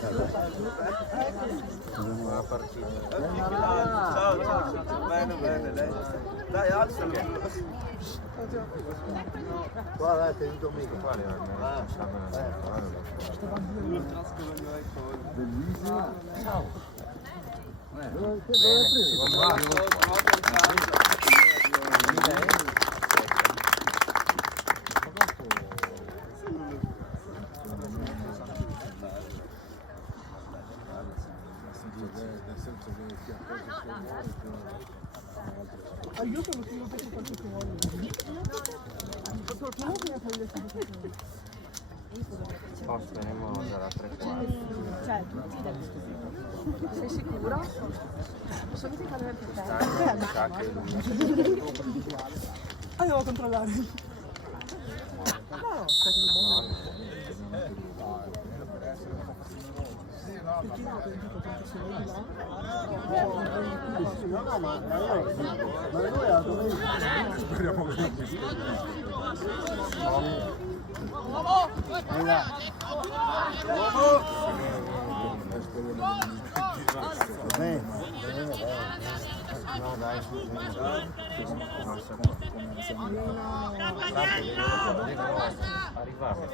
Buona partita. Ciao, bene, dai. Dai, alzalo. Guarda, te il domingo. Bellissimo. Ciao. Io sono più quanto ti voglio. Speriamo sarà 3/4. Cioè, sei sicuro? Posso mica fare per te? Ah, devo controllare. No, Ma noi a domenica speriamo che non no dai, arrivare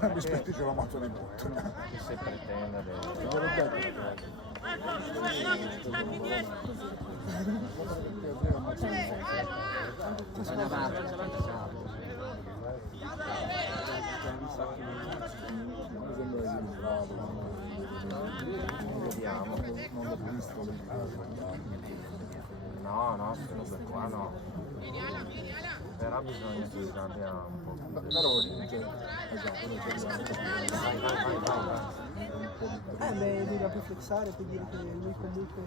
mi aspetti che la mazzo di botto che se pretende vediamo. No, queste robe qua no. Però bisogna che si abbia un po' più. Però vai. Beh, lui può flexare per dire che lui comunque...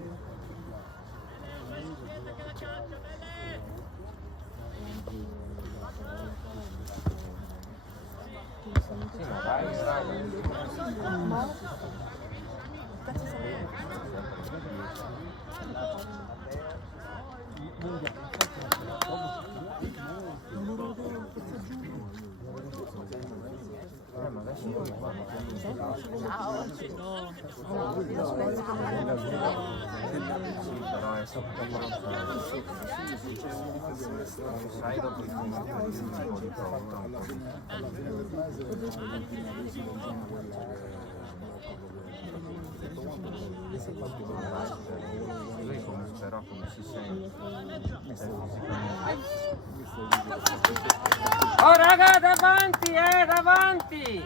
Sì, ma dai. Ma... Ma adesso non sì, però è sotto sai dopo il un po' di paura, un po' di lui come però come si sente oh raga, davanti, davanti!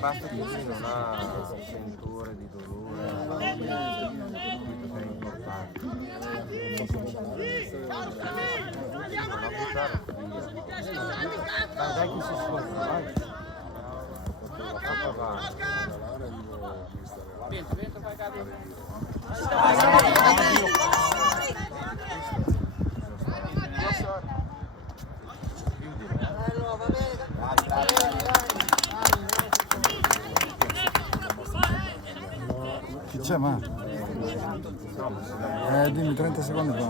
basta che lui non ha sentore di dolore è importante non la buttare via dai che si sfoglia vai Viento, fai capo Chi c'è ma? Dimmi 30 secondi fa.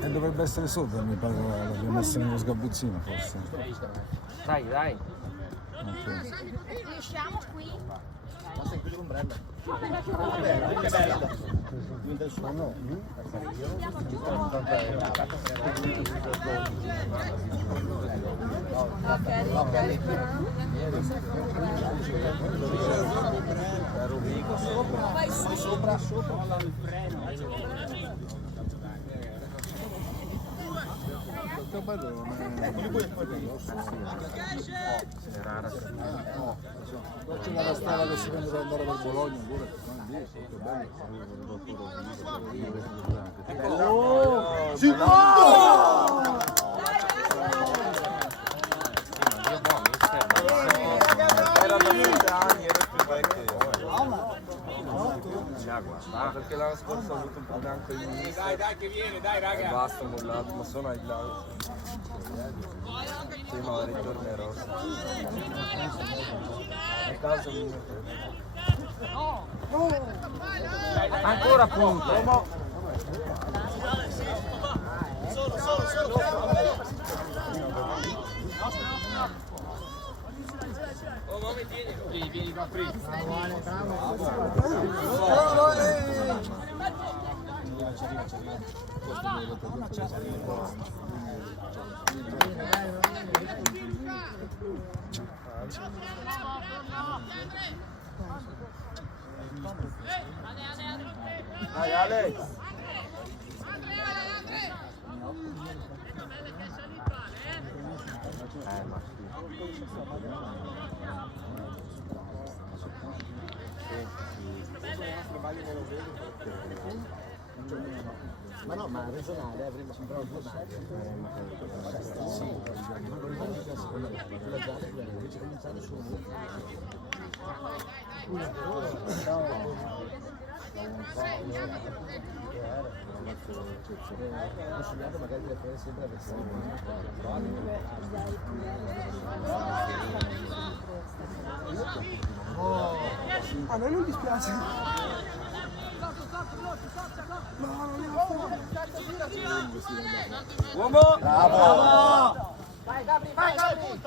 E dovrebbe essere sopra, mi pare l'abbiamo messo nello sgabuzzino forse. Dai. Okay. Riusciamo qui? Che bella. Il suono. Vai sopra il freno. Bello, non è... È rara. C'è una strada che si prende per andare per Bologna pure. Si era da 20 anni, era più vecchio. Perché l'anno scorso ho avuto un problema con il mister. Dai che viene, dai raga. E basta, ho mollato, ma sono ai là. Sì, ma ritornerò. A casa mi metto. Ancora punto. Vieni qua prima. Dai Alex. Ma no, ma regionale avremo sembrato due mani. Consigliato magari di fare sempre la A me non dispiace. Uomo! Bravo! Vai Gabri, vai Gabri!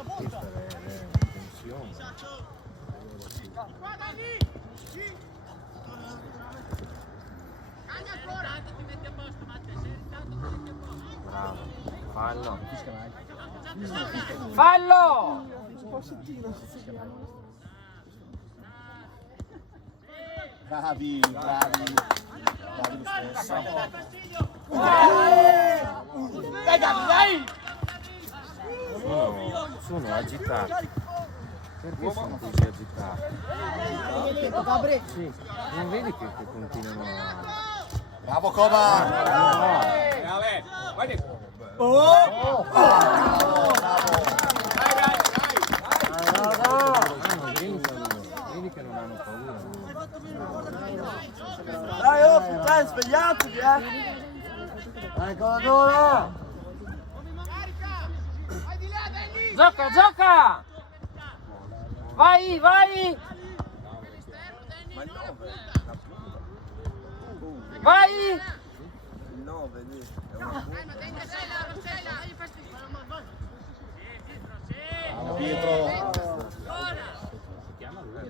Bravo. Fallo. Fallo! Bravi, bravi. Bravi lo stesso. Dai Gabri, dai! Sono agitati. Perché sono così agitati? Gabri! Sì, non vedi che continuano a... Bravo Cova! Vedi che non hanno paura. Dai, oh, dai, svegliatevi, Dai Cova! Gioca, gioca! Vai, vai! Ma il 9, Vai! il 9 lì, è una Pietro!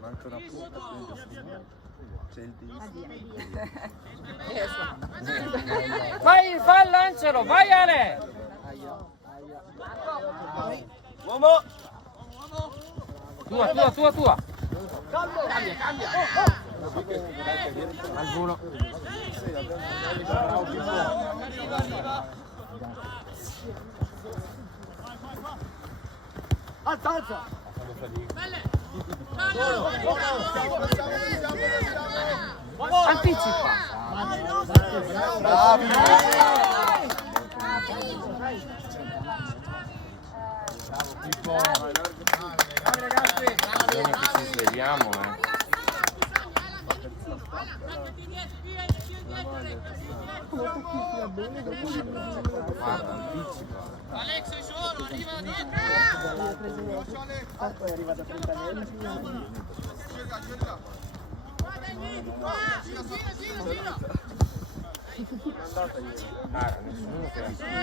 manca una punta, quindi c'è il disco. Vai, vai, lancialo, vai Ale! Uomo! Tua! Al volo. Alza! Anticipa. Bravi! Bene che ci svegliamo, Guarda, anticipa. Poi è arrivato a 30 metri.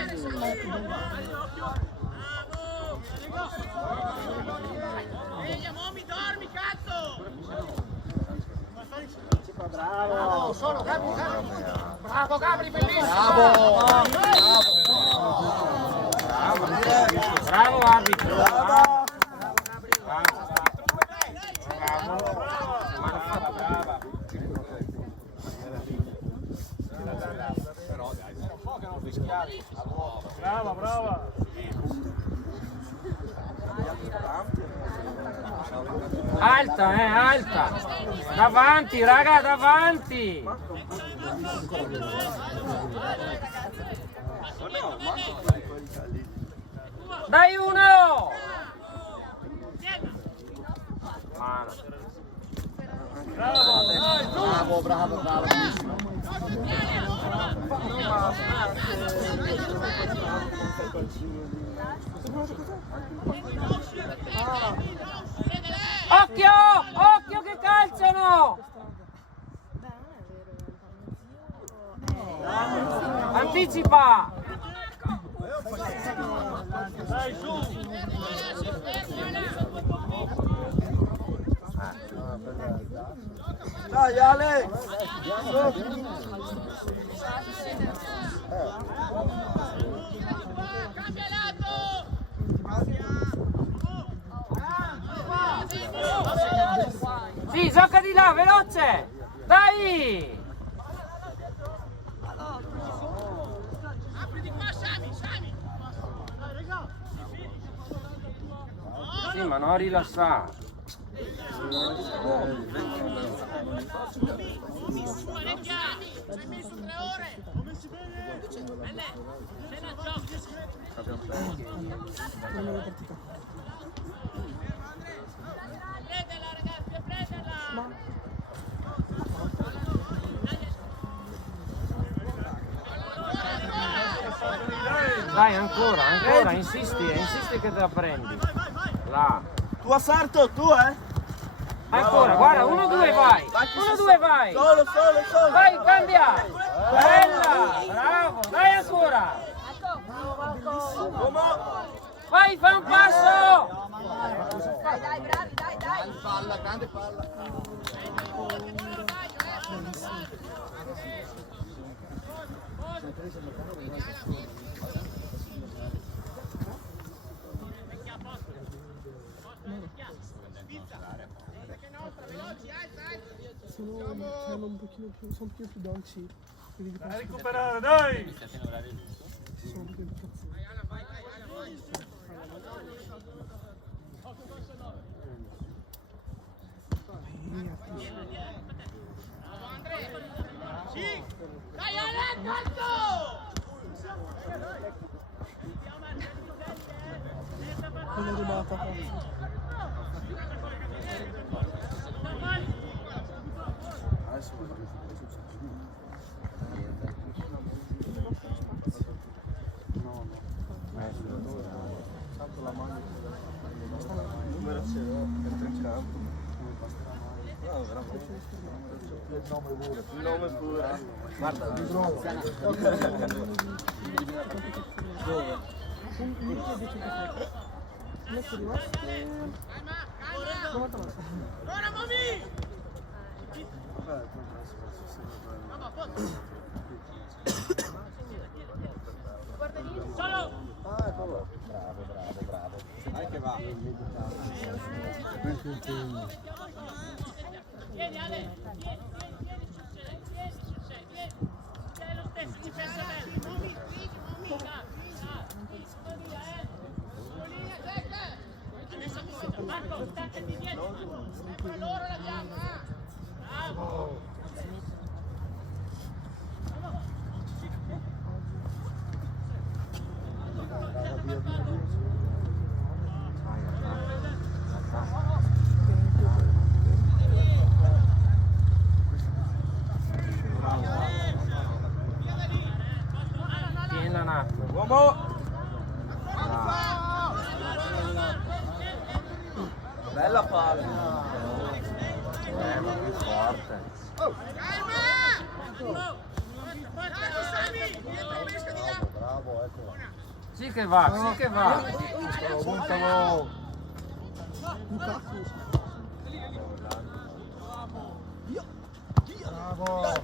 Nessuno che Bravo! Solo Gabri, bravo Gabri, bellissimo! Bravo arbitro. Brava! Brava, brava! Alza! alta, alta. Davanti, raga, davanti. Dai uno. Bravo, bravo, bravo. Occhio, occhio che calciano. Anticipa. Dai Ale! Sì, gioca di là, veloce. Dai. Sì, ma non rilassare. Dai, ancora, ancora, insisti che te la prendi. Là. Tua Sarto, tu Ancora, guarda, 1-2 vai. 1-2 vai. Solo. Vai, cambia. Bella, bravo, dai ancora. Vai, fa un passo. Dai, bravi, dai. Palla, grande palla. Sono un pochino più, sono più dolci. A recuperare, dai! Sono più impazziti. Dai Ale, tanto! Quello di Mata, forza. Il nome pure. Guarda, Adesso rimaste 90 mazza. Ora Mami! Solo! bravo. Dai che va. Vieni Ale, vieni lo stesso, difesa bella. Mami, adesso Marco, staccati dietro. Sempre loro l'abbiamo, Bravo. Tienila un attimo. Uomo! Bella palla. Ma più forte. Bravo, ecco. Sì che va, sì che va. Buttalo. Lukaku. Bravo.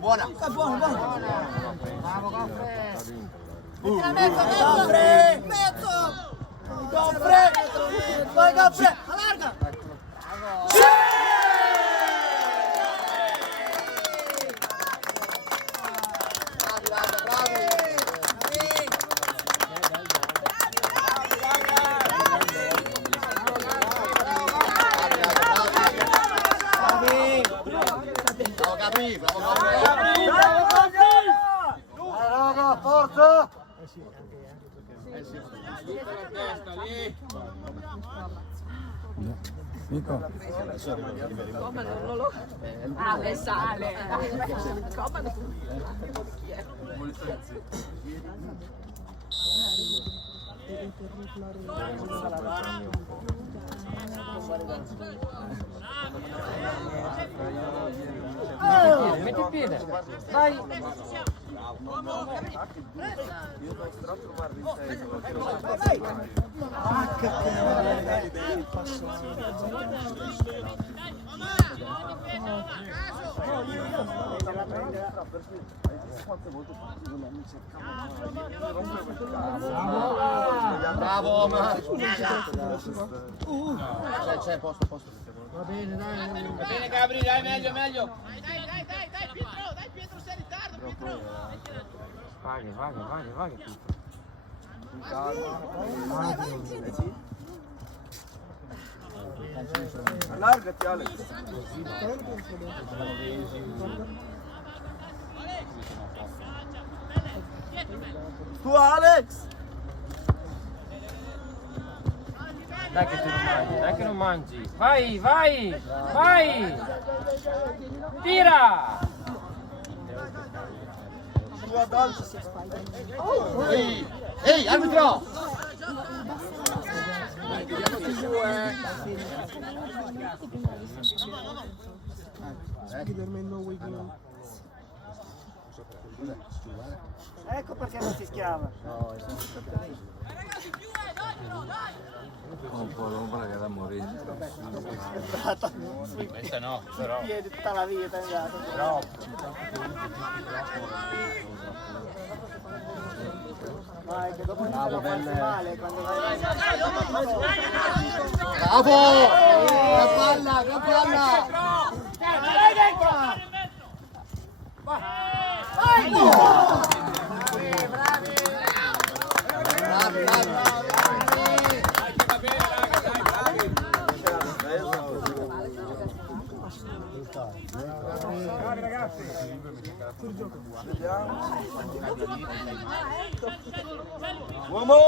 Buona. Gofre! Vai Gofre! Allarga! Gabri, bravo Gabri. Raga, forza! Nico, Sale. Metti il piede. Vai. Bravo Marco. C'è posto. Va bene, dai. Va bene Gabri, dai, meglio. Dai, Pietro, sei in ritardo, Pietro. Vai, Pietro. Allargati Alex. Tu Alex! Dai che non mangi. Vai. Tira. Tu ad alto. Ehi, arbitro! Ecco perché non si schiava. un po' l'ombra che da morire. Questa no, però. Piedi tutta la vita è andato. Però. Vai, che dopo ti lo fai male quando vai. Bravo! Che palla, che palla! Vai dentro! Vai! Bravi! Bravi ragazzi! Uomo!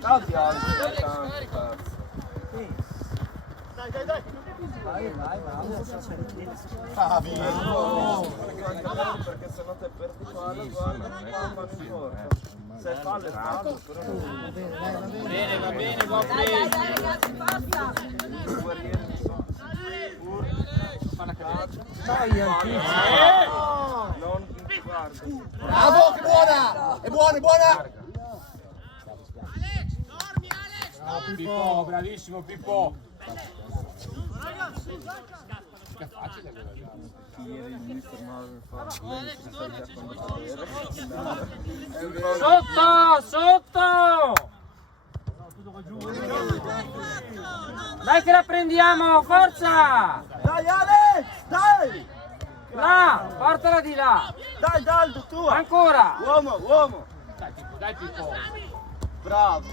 Tanti Dai. perché se no te perdi palla, guarda, vanno in porta. Se fallo è fallo, però non va bene, buon play. Dai ragazzi, basta! Non guarda. Bravo, che buona! È buona, è buona! Pippo, bravissimo Pippo. Sotto! Dai che la prendiamo, forza! Dai Alex, dai! Là, portala di là! Dai Daldo, tu! Ancora! Uomo! Dai Pippo. Bravo!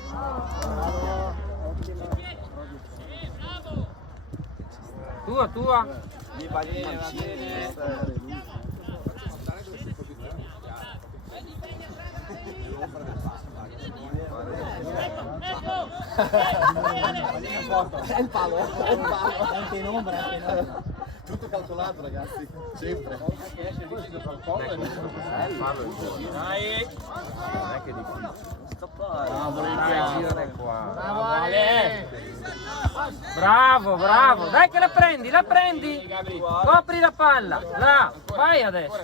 Tua! Mi va bene. È il palo, anche in ombra, tutto calcolato ragazzi, sempre. Dai. Non è che è difficile. Bravo, Girare qua. Bravo! Dai che la prendi! Copri la palla! Là! Vai adesso!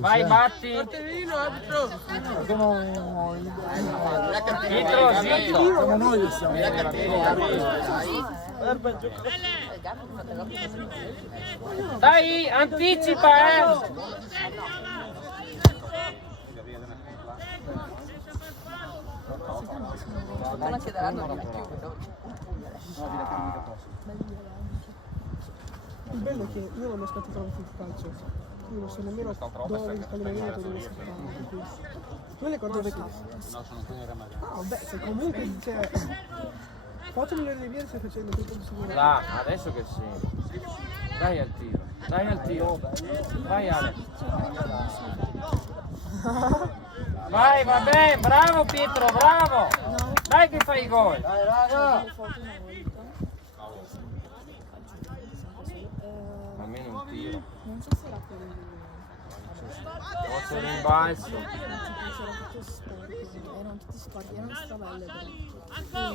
Vai, batti! Dietro! Siamo noi che siamo. Dai, anticipa, Non ci daranno più. Il bello è che io non ho scattato il calcio, io non so nemmeno dove il allenamento dove scattare. Non le cose che... Ah, vabbè, se comunque cioè, 4 milioni di lire stai facendo tutto il sicuro. Là, adesso che sì. Dai al tiro. Dai al tiro. Vai Ale. Vai, va bene, bravo Pietro, bravo. Dai che fai i gol. Dai, raga! Almeno un tiro. Non so se era per il... Forse rimbalzo. Erano tutti sporchi, erano strabelle però.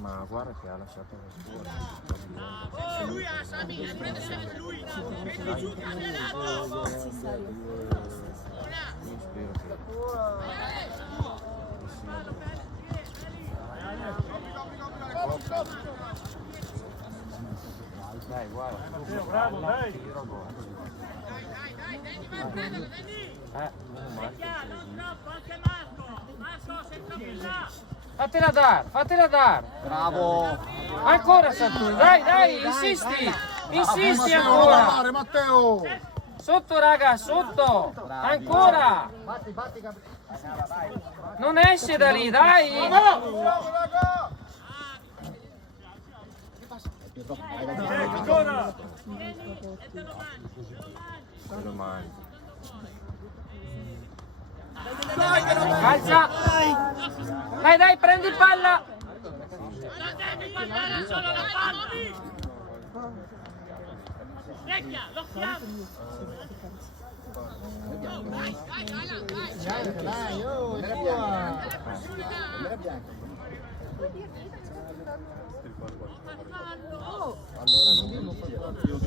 Ma guarda che ha lasciato la scuola. Sì, serio. Io spero che... Dai, guarda. Bravo, dai! Tiro gol. Fatela dar. Bravo! Ancora Santoro, dai, insisti. Insisti ancora. Matteo! Sotto raga, sotto. Ancora. Batti, Gabriele! Non esce da lì, dai. Ancora! Me lo mangio. Calcia. Dai, prendi palla. Dai, oh, è tua! Era bianca. Allora non dirlo io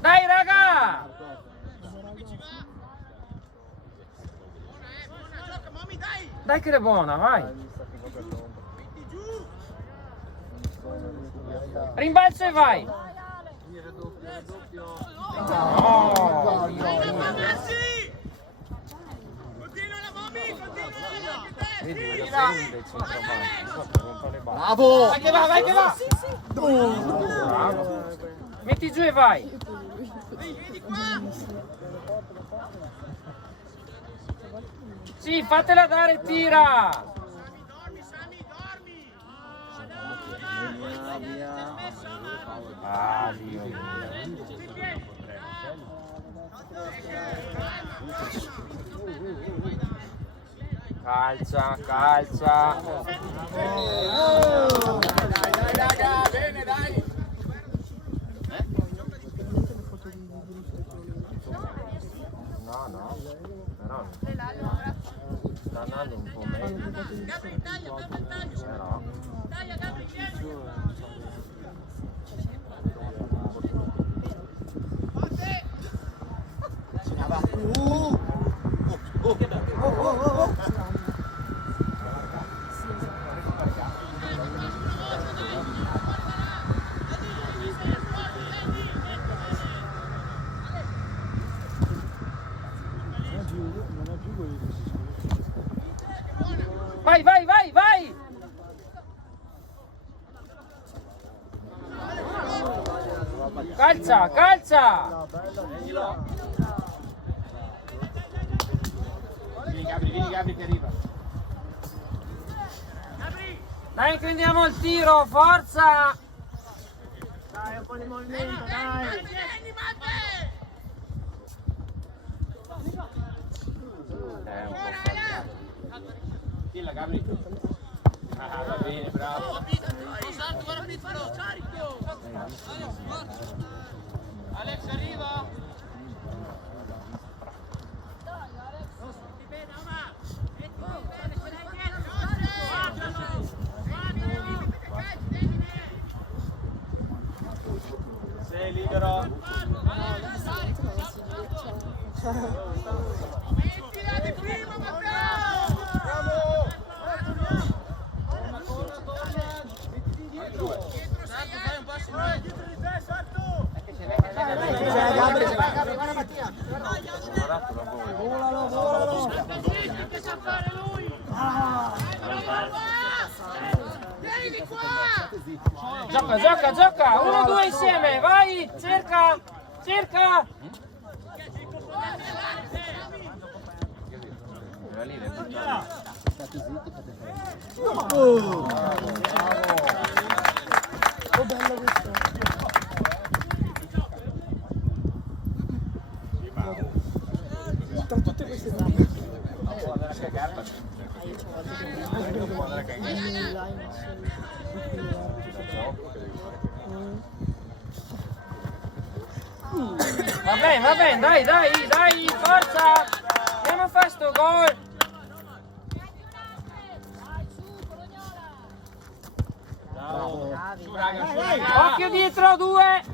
Dai raga. Dai che è buona, vai. Rimbalzo e vai. Oh. Vedi, il centravanti. Bravo! Vai che va. bravo. Metti giù e vai. Sì, fatela dare, tira. Ah, Dio mio. Calcia. Dai, bene, dai! No, però sta andando un po' meglio. Però Vai. Calcia. Vieni Gabri che arriva. Dai che andiamo il tiro, forza. Dai, un po' di movimento, dai! Un po' falcato. Dilla Gabri. Ah, va bene, bravo. Alex arriva! Sei libero! Mettila di prima, Matteo! Guardate da voi. Gioca, gioca, gioca! 1-2 insieme, vai! Cerca! Cerca! Oh, bello questo. Tra tutte queste tappe. Va bene, dai, dai, dai, forza! Andiamo a fare sto gol! Occhio dietro, 2!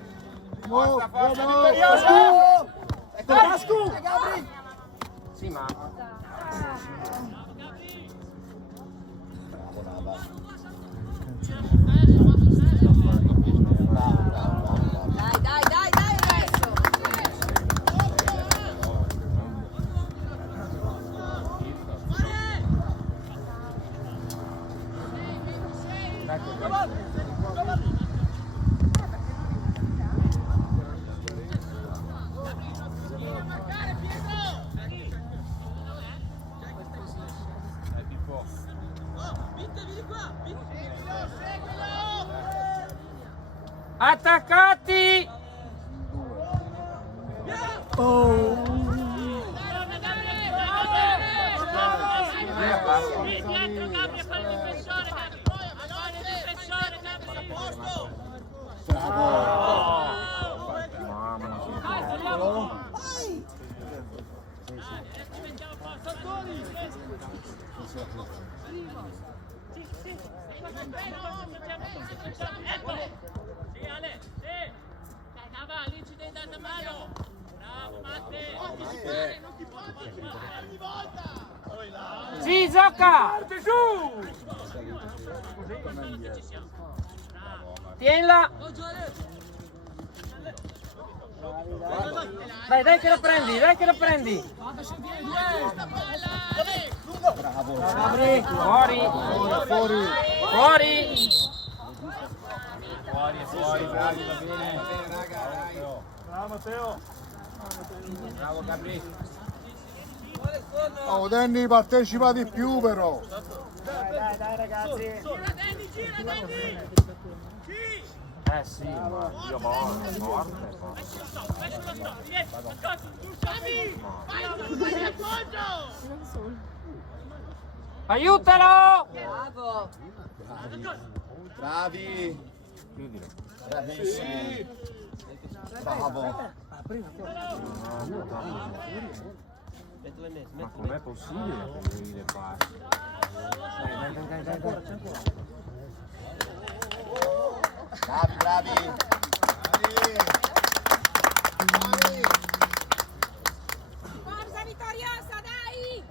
Sì, ma... Dai, adesso! Attaccati! Sì, gioca! Tienila! Dai, dai che la prendi, dai che la prendi! Fuori! Fuori! Fuori! Fuori, bravi, va bene. Bravo Teo. Bravo Gabri. Oh, Danny partecipa di più però! Dai ragazzi. Sì, ma io morte. Aiutalo! Bravo! Bravi! Chiudilo. Bravissimi! Bravo! Ma com'è possibile che devi le passi? Dai. Bravi! Forza vittoriosa, dai!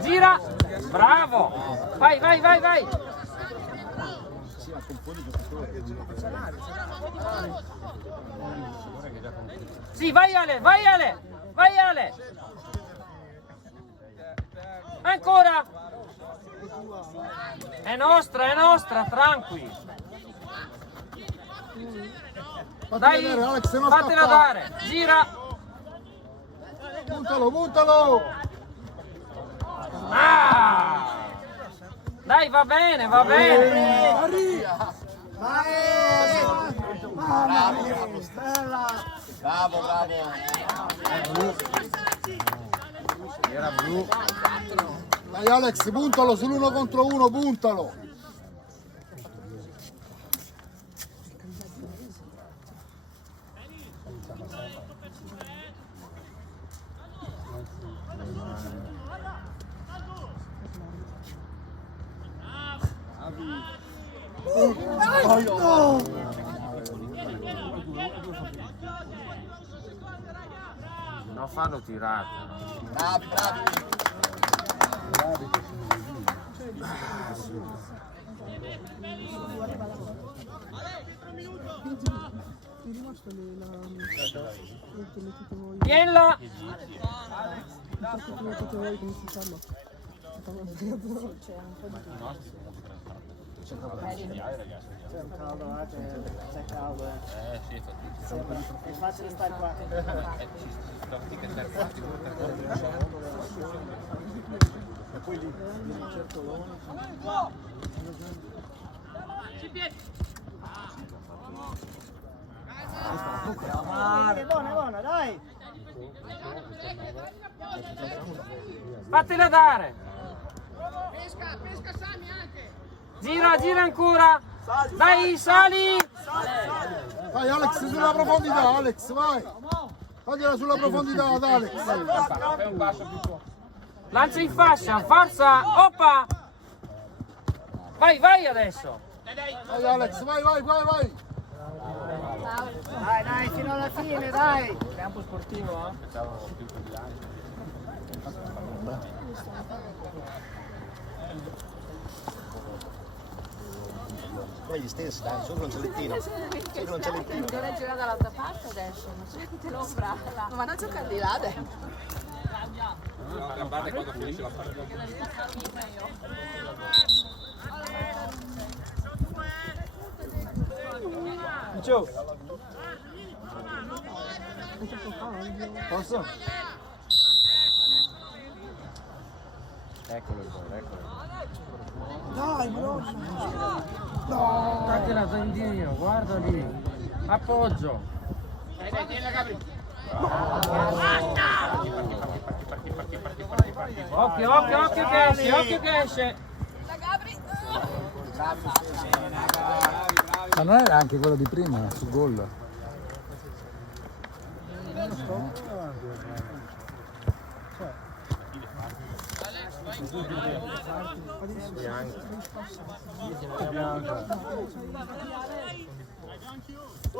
Gira! Bravo! Vai! Sì, vai Ale! Ancora! È nostra, tranqui! Dai, Alex, se non fatela scappa. dare! Gira! Buttalo! Ah! Dai, va bene! Bravo! Era blu. Dai Alex, puntalo sull'1 contro 1, puntalo! Non farlo tirare. Bravi! È rimasto che mettete voi. Tienla! Che mettete voi come si chiama? C'è un po' di C'è un caldo là, c'è caldo. Sì, È facile stare qua. E poi lì, un certolone. È buona, dai! Fatela dare! Gira ancora! Dai, sali! Vai Alex, sulla profondità, Alex, vai! Fagliela sulla profondità ad Alex! Lancia in fascia, forza! Oppa! Vai adesso! Vai Alex, vai! Dai, fino alla fine, dai! Campo sportivo, Poi gli stessi, dai, sopra un cellettino. Sopra un cellettino. Devo girare dall'altra parte adesso, non c'è che te l'ombra. Ma vanno a giocare di là adesso. La parte quando finisce la partita. Ciao. Posso? Eccolo il gol, eccolo. Dai, bro! Guarda la Zandino, guarda lì! Appoggio! Dai, tienila Gabri. Occhio che esce! Ma non era anche quello di prima, sul gol?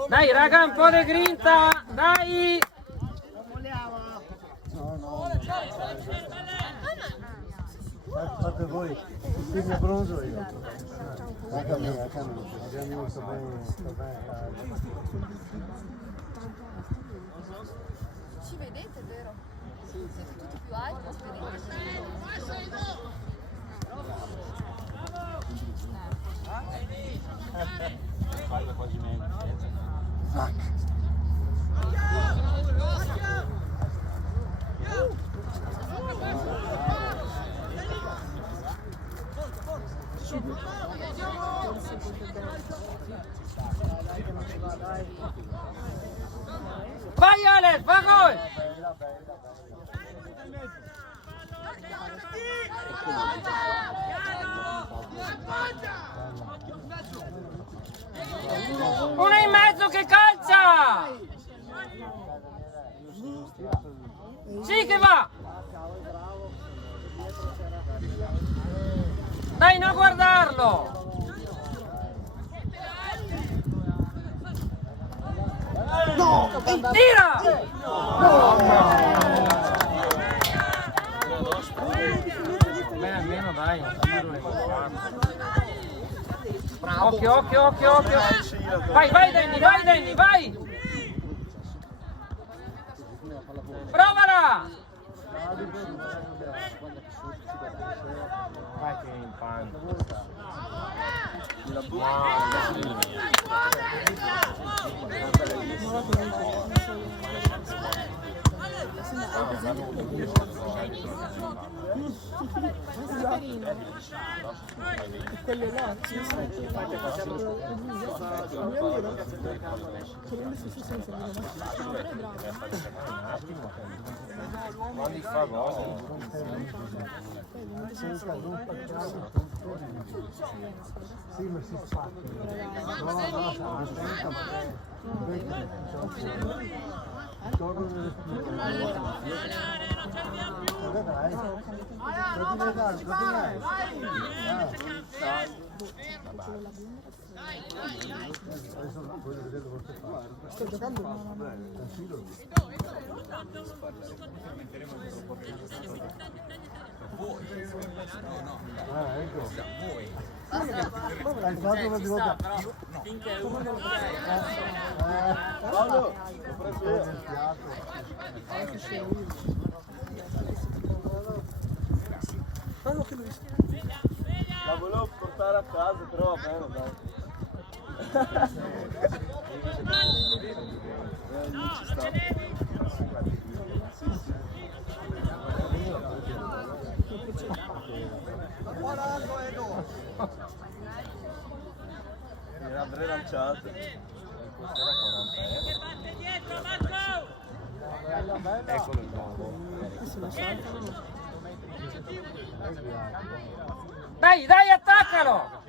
Dai raga, un po' di grinta! Dai! Fate voi, il mio bronzo io. Abbiamo molto bene. Ci vedete, vero? Siete tutti più alti, ci vedete? Vai Alex, va gol! Uno in mezzo che calcia! Sì che va! Dai, non guardarlo! No! Tira! Beh, almeno dai, un tiro l'hai fatto. Occhio! Vai Danny, vai! Provala! Vai che in panno. Quelle là, ci sono Quando fa gol. Sì, ma si spacca. Sto giocando? Paolo, l'ho preso io. La volevo portare a casa, però va bene, dai. Non ci sta. Mi avrei lanciato. Eccolo il nuovo. Dai, dai, attaccalo!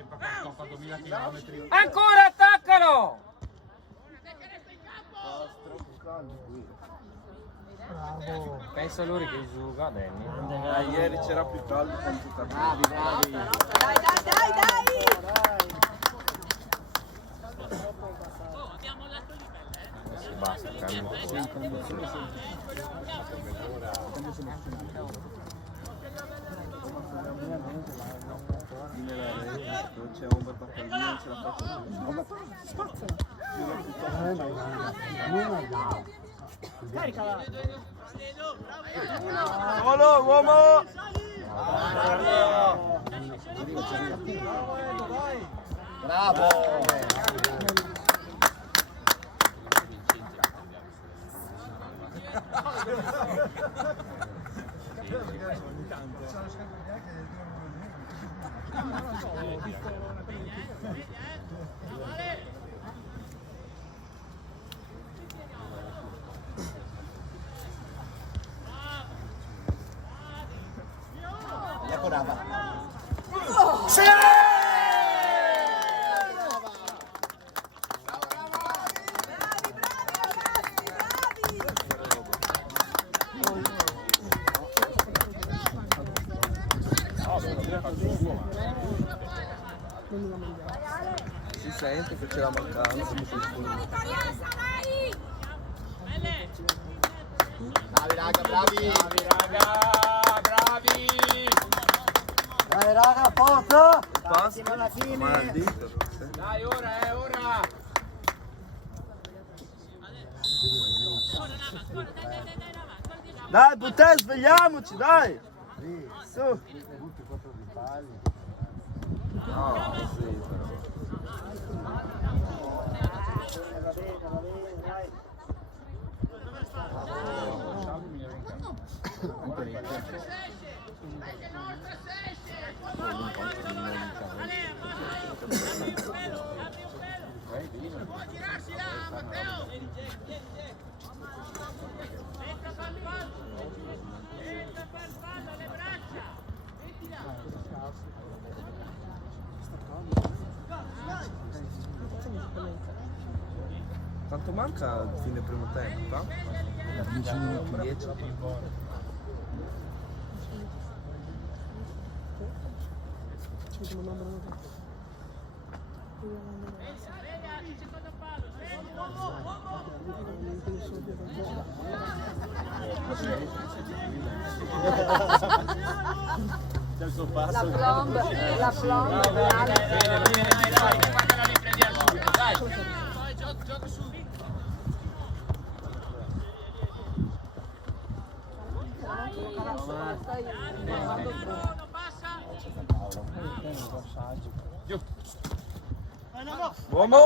Ancora attaccalo! Pensa a lui che gioca, Danny. Ieri c'era più caldo quanto Bravi, bravi. Dai, dai, dai, dai! Sì, basta, calmo. c'è un bel battaglino, non ce la faccio più. Caricala! Solo, uomo! Bravo! Ecco Rava. Sì! Si sente che c'è la mancanza. Bravi raga, bravi! Bravi raga, bravi! Dai raga, forza! Passa, alla fine. ma al dito. Dai, ora, ora! Dai, Buttè, svegliamoci, dai! Su! No, sì, però. Va bene, dai. Quanto manca al fine primo tempo? 10 minuti. 10. Ci vediamo un numero. La plomb, la plomb. Dai, guarda la riprendiamo subito, dai! Gioca subito! Uomo!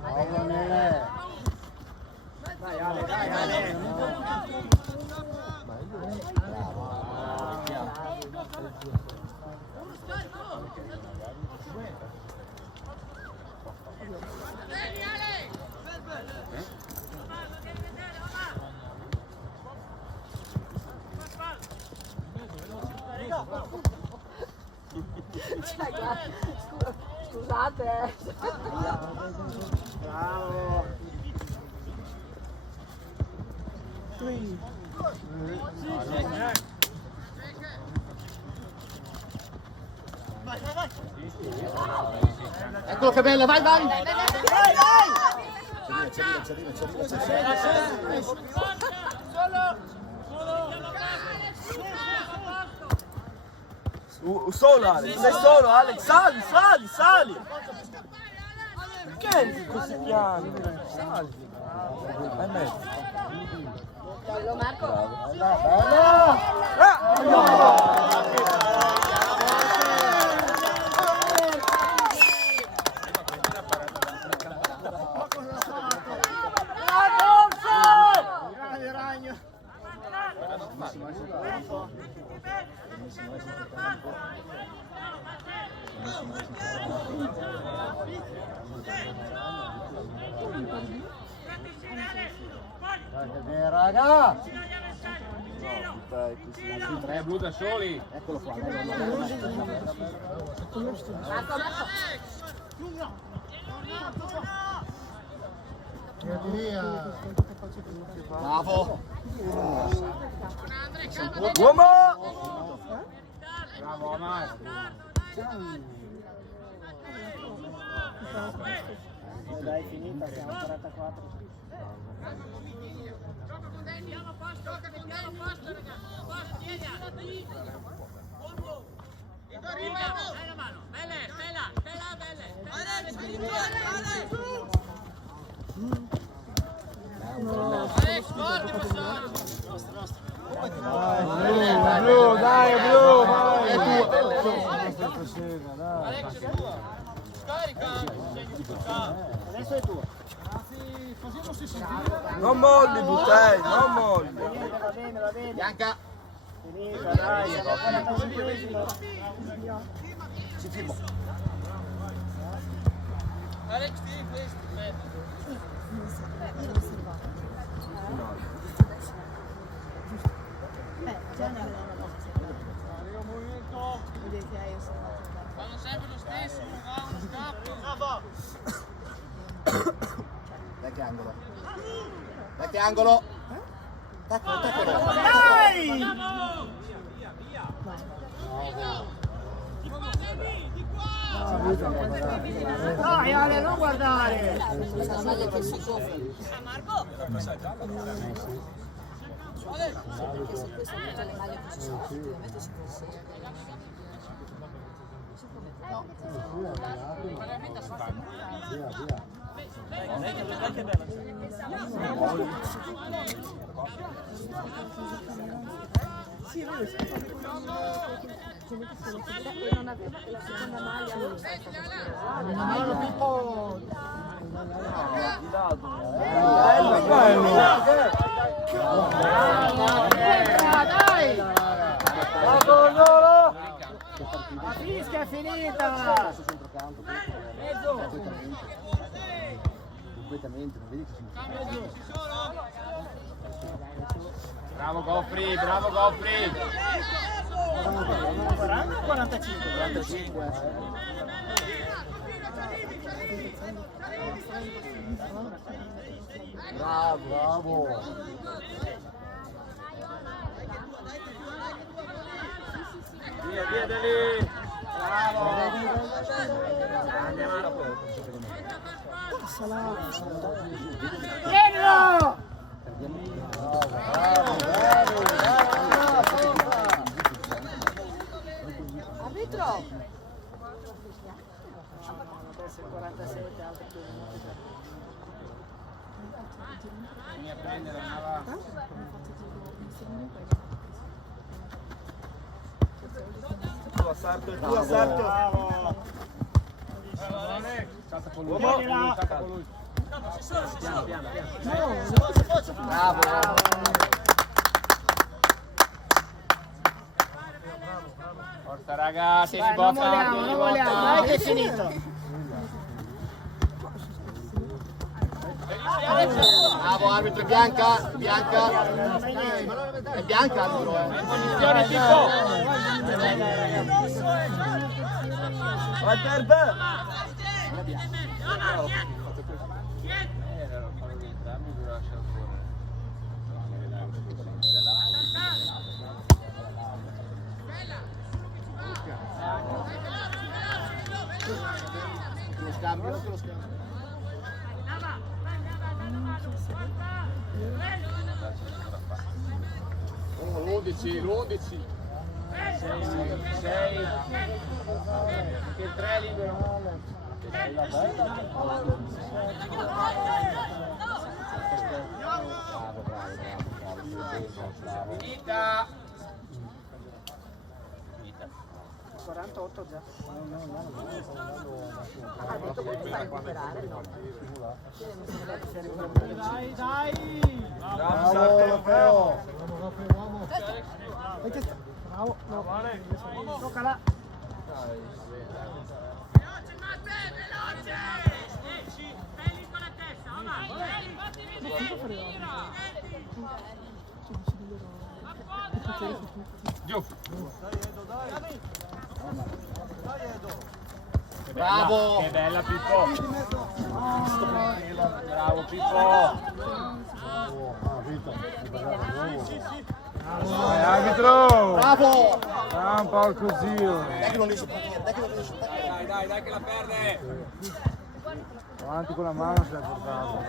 Bravo Nele. Dai Ale, dai Ale. Scusate. Bravo. Eccolo che bello, vai, vai! Dai, dai, dai! Solo Alex, sei solo Alex, sali! Perché così piano? Sali! È mezzo. Bello Marco. Grande ragno. Raga! Tre blu da soli. Eccolo qua. Marco. Bravo! Uomo! Bravo Omar. Dai, finita, siamo 44. Blu, dai, blu, vai! Adesso è tuo. Non molli, Butei, non molli! Va bene. Bianca! Finita, dai, siamo 45. Ci firmo. Fanno sempre lo stesso, non va uno scappo. Dai che angolo. Dai che angolo. Taccolo. Dai! Dai Ale, non guardare! Meglio che si giochi. Marco? Perché se questo mette le maglie che ci sono, ovviamente si può. Sì, non aveva la seconda maglia. Dai! La fischia è finita! Completamente, non vedi che sono Bravo Goffri, bravo Goffri. 40 o 45? 45. Bravo. Via da lì! Tienilo! Arbitro! Adesso è 47, altro che Vieni a prendere, ma va. Tua Sarto, tua Sarto! Salta con lui. Uomo! Salta con lui. Bravo. Forza ragazzi, Dai, non vogliamo, dai che è finito! Bravo arbitro, Bianca. È Bianca arbitro, Posizione tipo. Walter Beh! Lo scambio. l'11. 6. Che 3 libero. Finita. 48 già. Ha detto che ti fai recuperare, no? Bravo, Bravo, no. Toccala. Giù. Bravo! Che bella Pippo. Bravo Pippo. Vai, arbitro! Bravo! Ah, un po' così. Dai che non riesce a partire, dai che non riesce a partire. Dai che la perde. Avanti con la mano si è portato.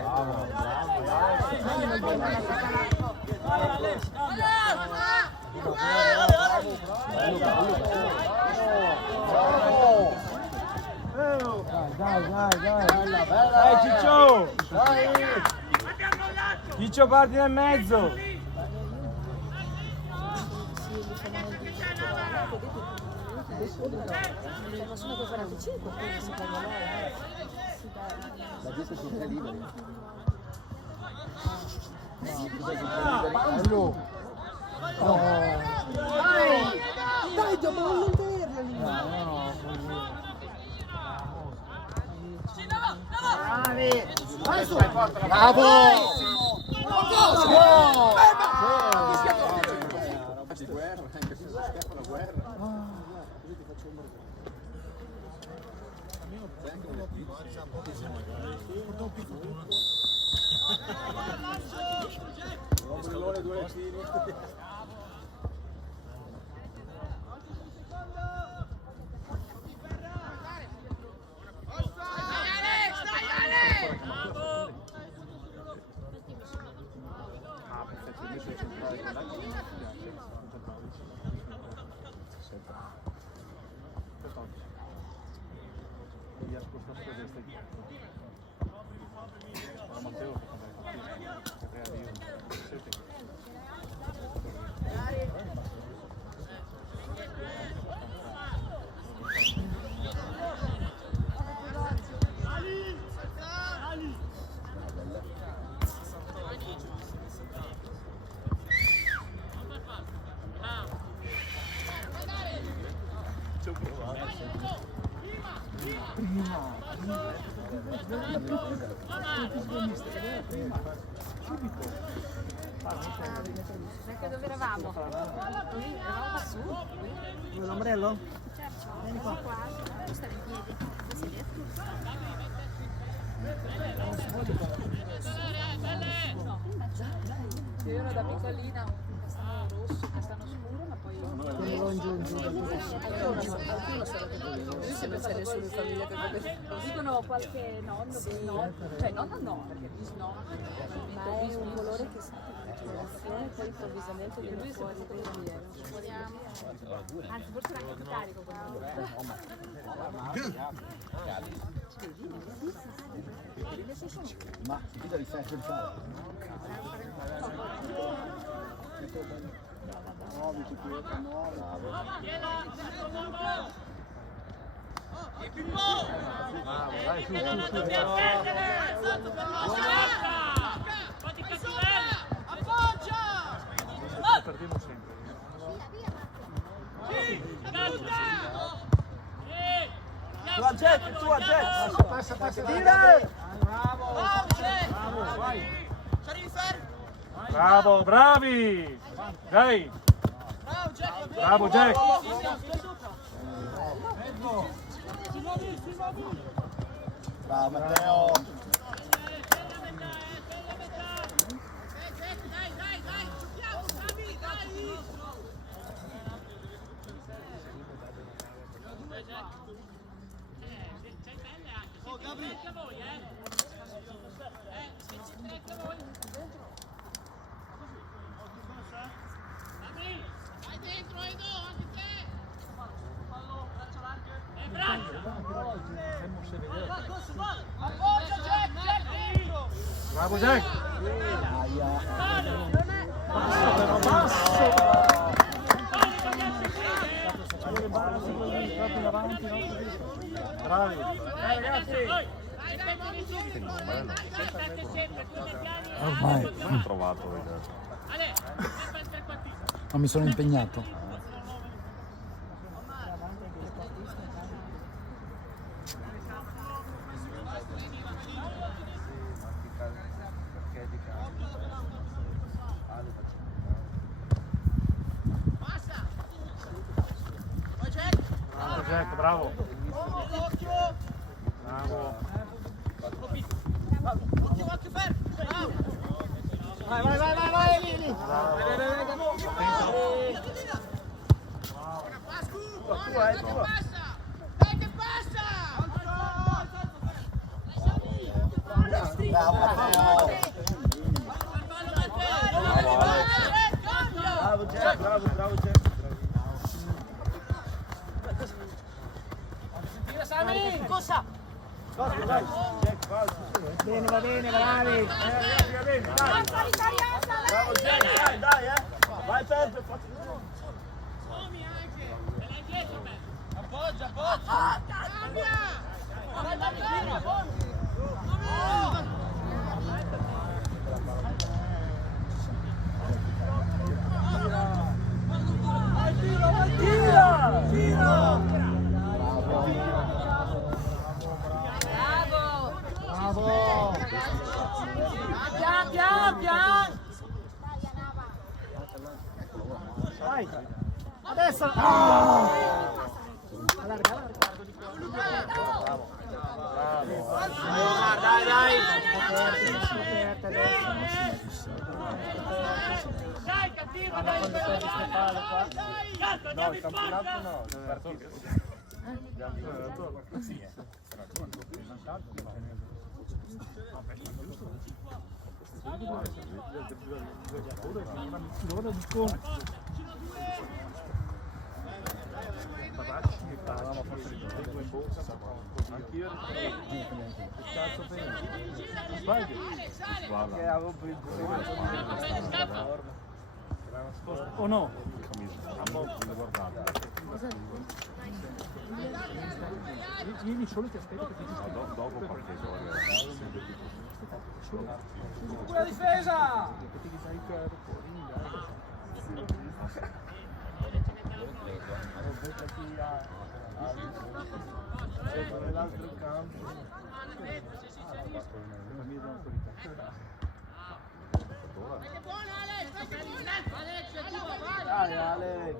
Dai Ciccio. Ciccio parti nel mezzo. Ma sono 45, quindi si parla La destra sono 3 liberi. Dai, dobbiamo non tenerla lì. Bravo! Di guerra, anche se si scappa la guerra. Perché dove eravamo? Qui, eravamo qua su. Vuoi l'ombrello? Vieni qua. Tu stavi in piedi. Tu sei dentro? No. Io ero da piccolina un castano rosso, castano scuro, ma poi... Quello in giù, in giù. Lui se non c'è nessuno in famiglia che come Dicono qualche nonno, no, cioè nonno no, perché bisnonno. ma è un colore che si generazione poi improvvisamente viene fuori dai Anzi, forse era anche più carico quello. Ma ti devi fare pensare. Perdiamo sempre. Tua Jack, tua Jack. Passa. Tira! Bravo, bravi! Dai! Bravo Jack! Bravo Matteo! Bravo Jack! Bravi. Ormai Ho trovato il... non mi sono impegnato. Jack, bravo! Bravo. Vai, lì. Bravo Jack. Sami! Cosa? Bene, va bene, bravi. Bravo Jack, dai, vai Peppe, appoggia. Tira! Bravo. Pian! Vai. Adesso. Allarga. Dai! Dai, cattiva, dai! No, il campionato no, le partite. O no? Vieni solo, ti aspetto che ti Dopo parcheggio. Pura difesa! Nell'altro campo. Dai Alex.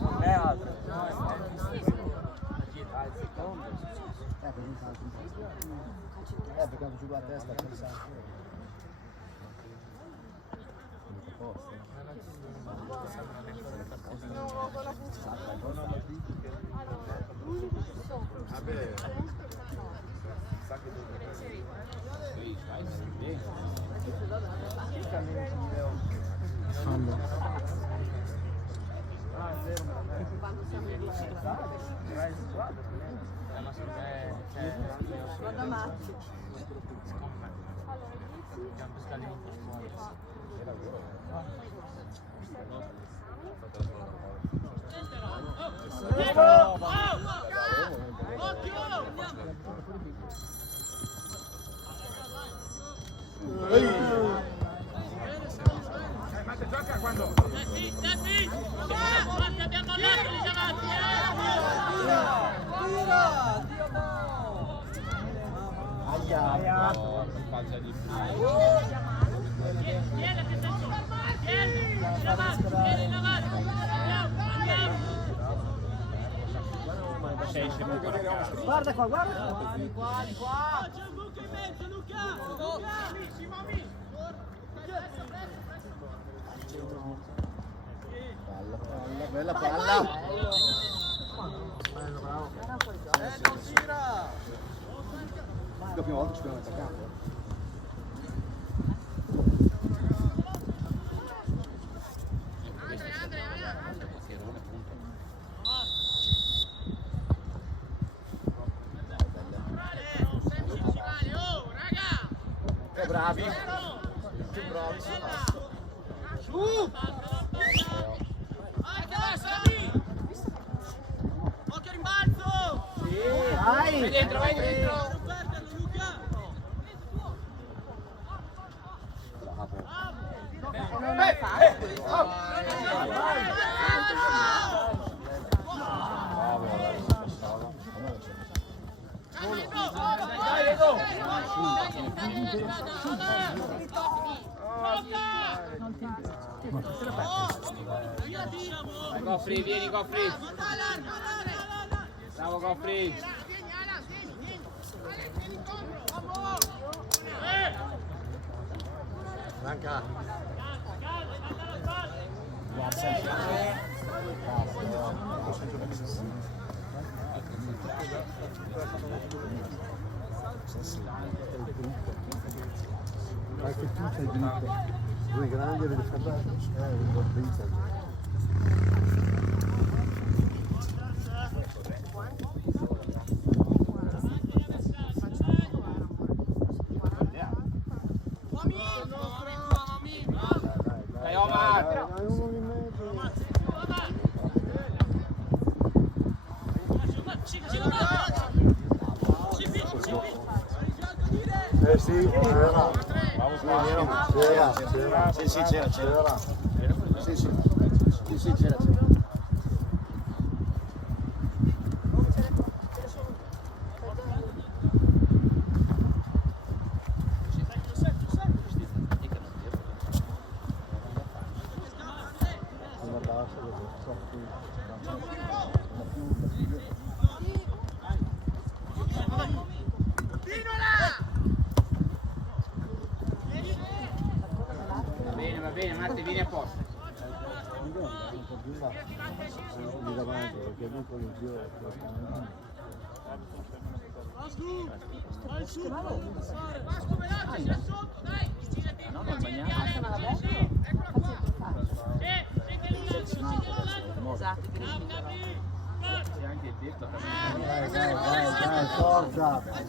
Non è altro. Al secondo. Perché hanno giù la testa pensando. Vabbè. Fallo. Vado matti. Gioca quando... Abbiamo letto lì davanti! Aia. Guarda qua, guarda. Qua! Bella palla. Non tira! La prima volta ci abbiamo attaccato. Che bravi! Che bravi! Su! Occhio rimbalzo! Sì, vai! Vai dentro, vai dentro! Non è facile. Vai Goffrey, vieni Goffrey! Bravo Goffrey! Franca! Qualche punta è dritto. Due grandi avete fatto? Un dritto. Dai Omar! Dai, uno in mezzo. Sì, c'era. Sì, sì, c'era. Sì, sì. Sì, sì, c'era. Va bene, Matti, vieni a posto. Lì davanti, perché lui poi il giro Esatto, C'è anche il tetto. Dai, forza! Dai,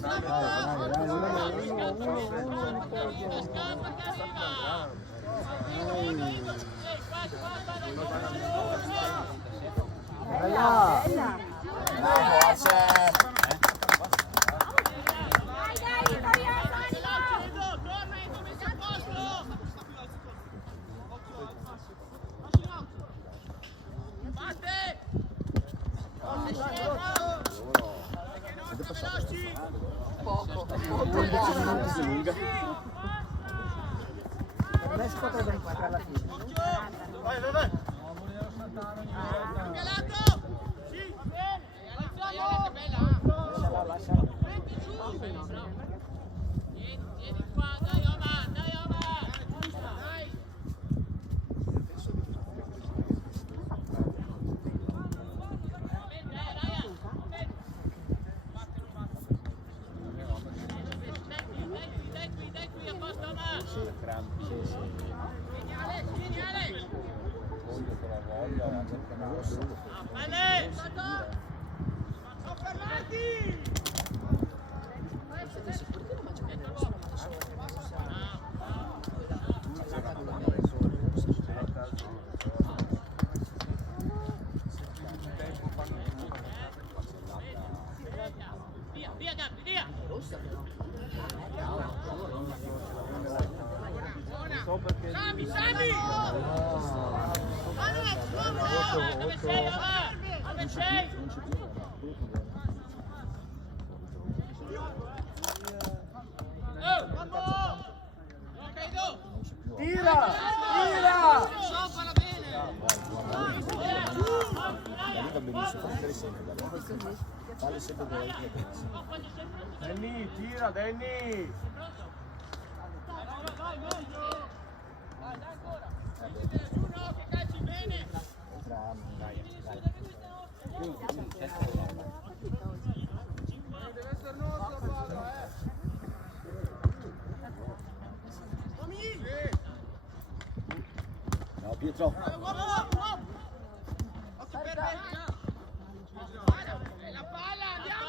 Bella! poco. Per me si potrebbe riparare alla fine. Vai, vai, vai! Lasciala, lasciala. Danny, tira, Danny! No, Pietro. La palla, andiamo!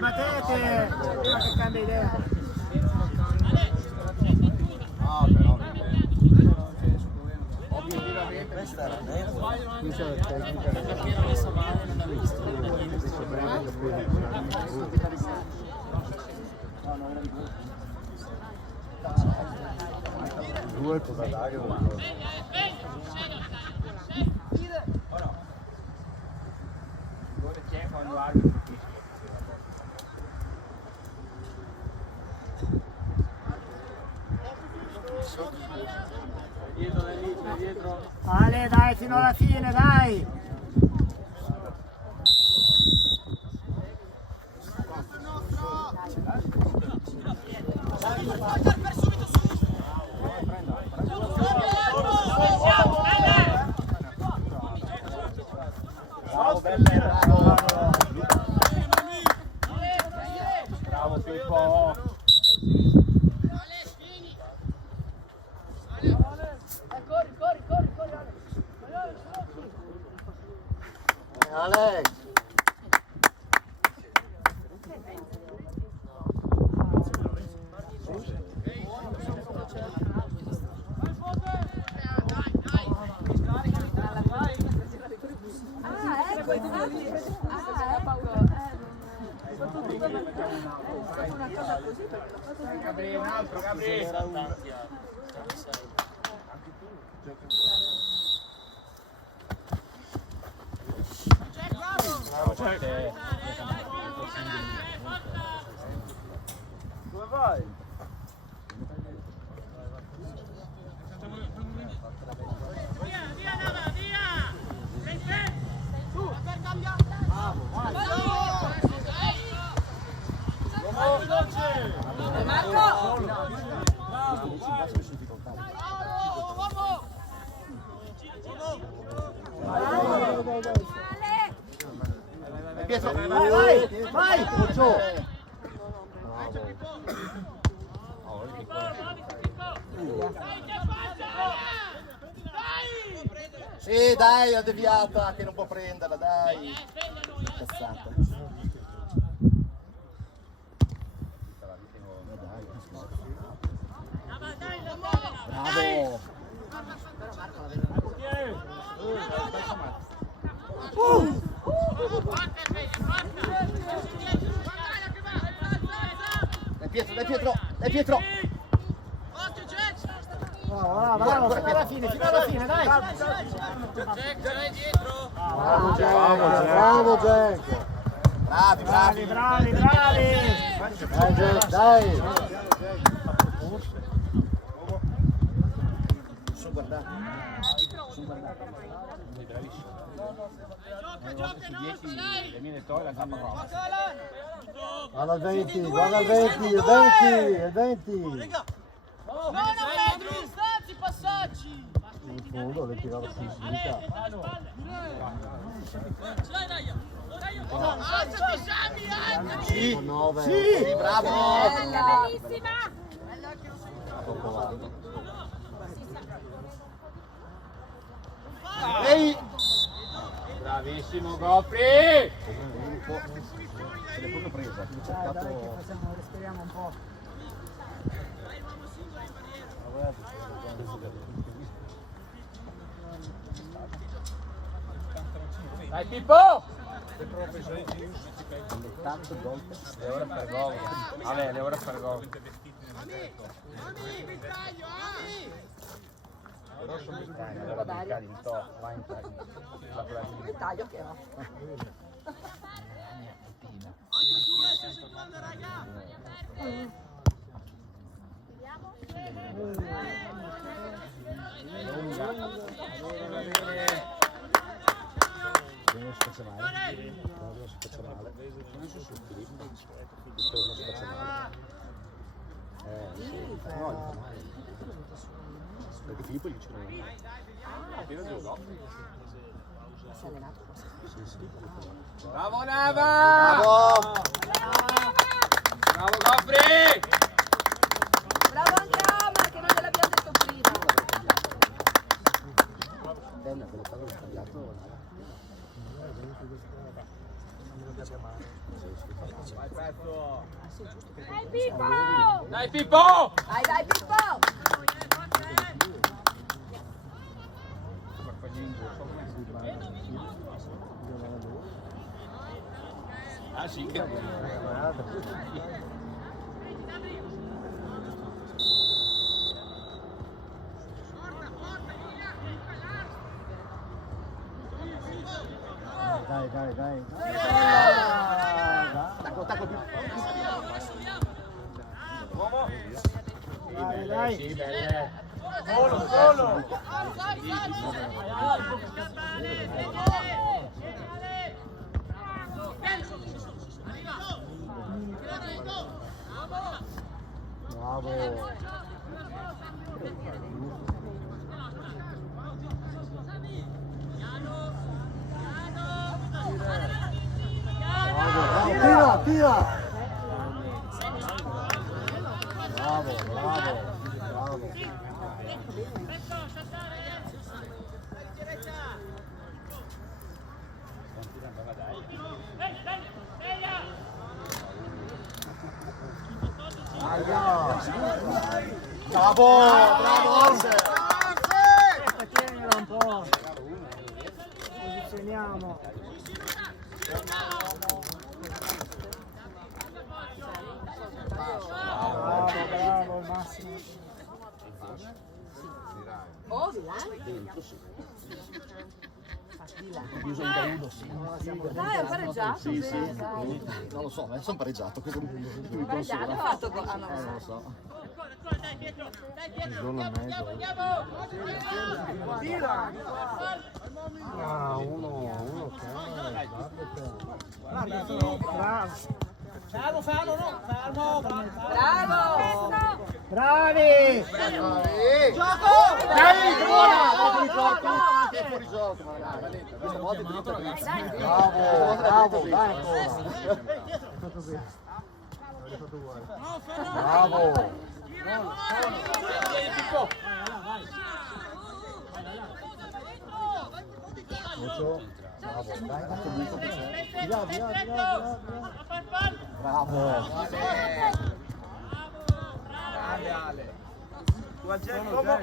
Battete! Prima che cambia idea. Obiettivamente questa era Perché era messo male, non ha visto. Due cosa dare? Ale, dai, fino alla fine, dai! Bravo, belle, bravo. Bravo Pippo. Alex. Un altro, Gabriele. Dove vai? Pietro, vai! Occio! Sì, dai, è deviata, che non può prenderla, dai. Cazzata. Bravo! Dai Pietro! Bravo, fino alla fine, dai! Bravo Jack! Bravi! Dai! Sono guardato. Guarda il 20, guarda il 20, il 20! No, non metri, stanzi, passaggi! In fondo le tirava su sinistra. Sì, 9. sì, bravo! Bellissima! Ehi! Bravissimo Gopri! Se l'è proprio presa, ho cercato... Respiriamo un po'. Dai Pippo! Tanto gol. Le ore per gol. Vabbè, le ore per gol. Allora devi in to, vai in Il taglio che va. Non si faccia male. Non si faccia male. Non si faccia male. Sì, no, perché Filippo gli dice no. Appena giocò. Si è allenato. Sì. Bravo Nava! Bravo! Bravo Gopri! Bravo anche Omar, che non te l'abbiamo detto prima. Bella, quello che avevo sbagliato. Dai Pippo! Dai Pippo! Dai Pippo! Ah sì, che dai. Tacco più. Dai. Sì, belle. Solo. Bravo. Tira. Bravo. Bravo! Aspetta, tienila un po'. Posizioniamo. Bravo, Massimo. Oh, di là? Dai, ho pareggiato. Sì. Dai. Non lo so, ma sono pareggiato. Cosa mi Pareggiato, ho fatto gol. Ah, no, non lo so. Uno Bravo. Bravi! Gioco! Dai, buona! Che fuori gioco, ma ragazzi. Questa volta è finita bene. Bravo, dai ancora. Bravo! Lucio, bravo, dai, tanto buco che c'è. Via. Bravo! Grande Ale. Tu al Giacomo.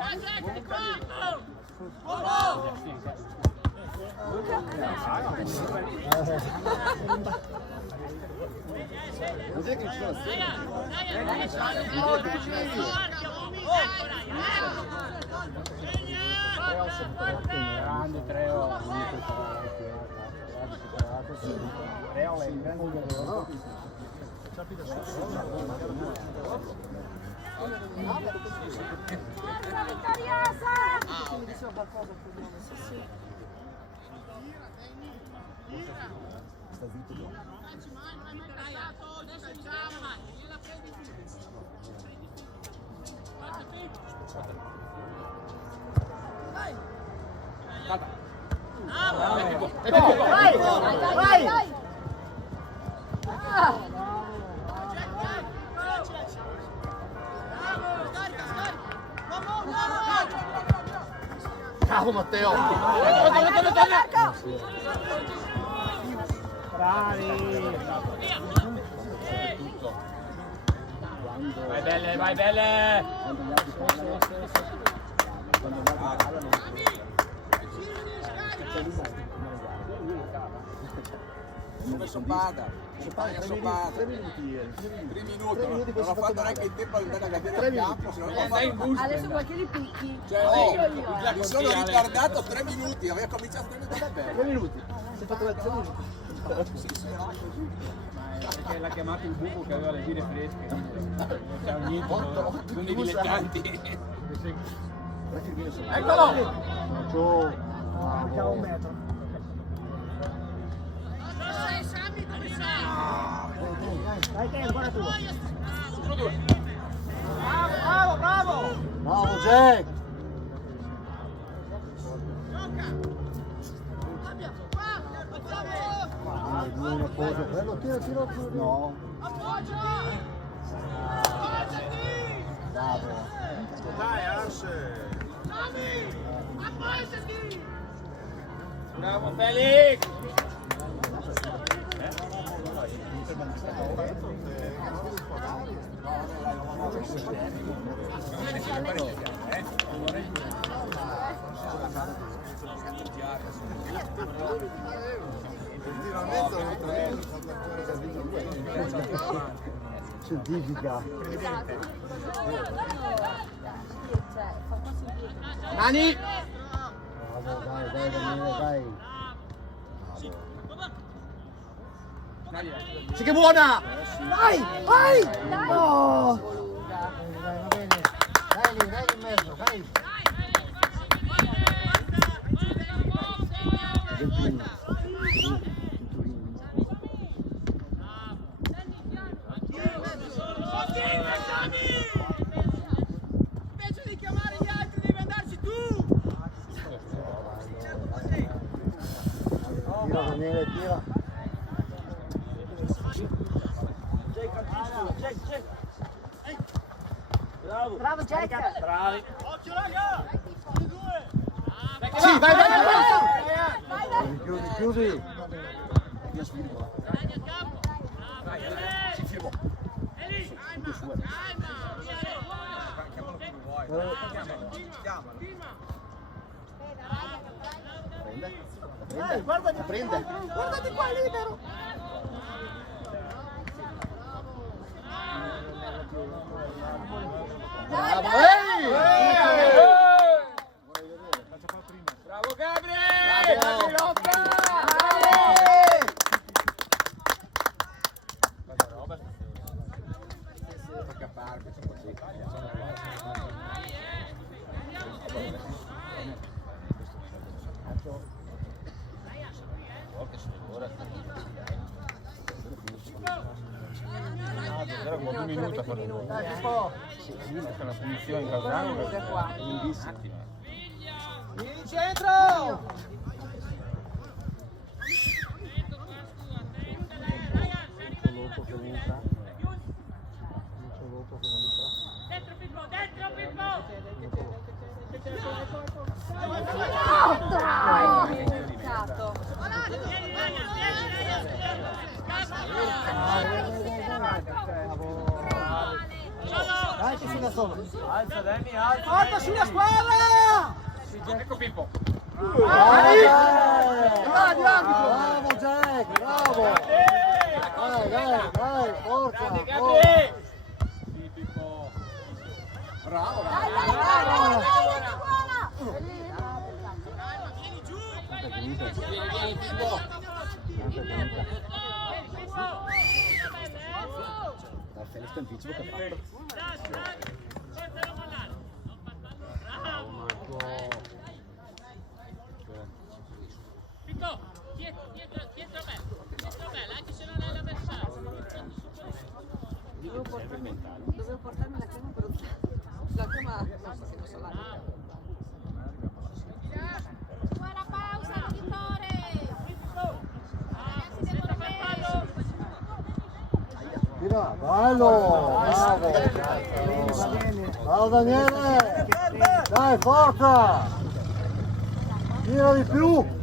Cos'è che ci sono? Grande Treo. Mi diceva qualcosa più di nome, sì. Vai! Bravo Matteo! Bravi! Vai belle! Come si paga? Tre minuti. 3 minuti, non ho fatto neanche il tempo di andare a cadere a campo, se non ho fatto. Adesso vuoi che li picchi? Cioè, mi sono ritardato 3 minuti, avevo cominciato 3 minuti da bene. 3 minuti. Si è fatto 3 minuti. Perché l'ha chiamato il buco che aveva le gire fresche. Ciao niente, sono i dilettanti. Eccolo! Manca un metro. Dai che è ancora tu. Bravo! Bravo Jack! Quello tira. No. Bravo. Dai, Arce! Bravo Felix! Scientifica. Cioè, fa quasi un piede. Nani! Bravo, dai, Daniele, dai. Sì che buona! Vai, vai! No! Dai, va bene. Dai lì in mezzo, dai. 20 minuti. Invece di chiamare gli altri devi andarci tu! Tira Daniele, tira. Bravo! Bravo Jack! Bravi! Occhio, raga! Sì, vai, vai, vai! Chiudi, chiudi. Prende. Guardate qua, libero. Bravo, Bravo Gabri! Bravo. Lotta! Era come 2 minuti a fare un gol. Questa è una punizione in calciare. Lunghissima. In centro! Dai! Peccato. Dai, che figa sono. Alza Danny, alza! Porta sulla squadra! Ecco Pippo! Dai! Bravo, bravo Jack, bravo! Dai, dai, dai, forza! Grande forza. Gabri! Bravo, Dai, bravo! dai, dai, dai, dai, buona! Vieni Pippo! Dai, Felix anticipo che ha fatto. Dovevo portarmi la crema per la crema, non so se posso là. Buona pausa, Vittore! Ragazzi devono bere! Tira, bello! Bravo! Bravo Daniele! Dai, forza! Tira di più!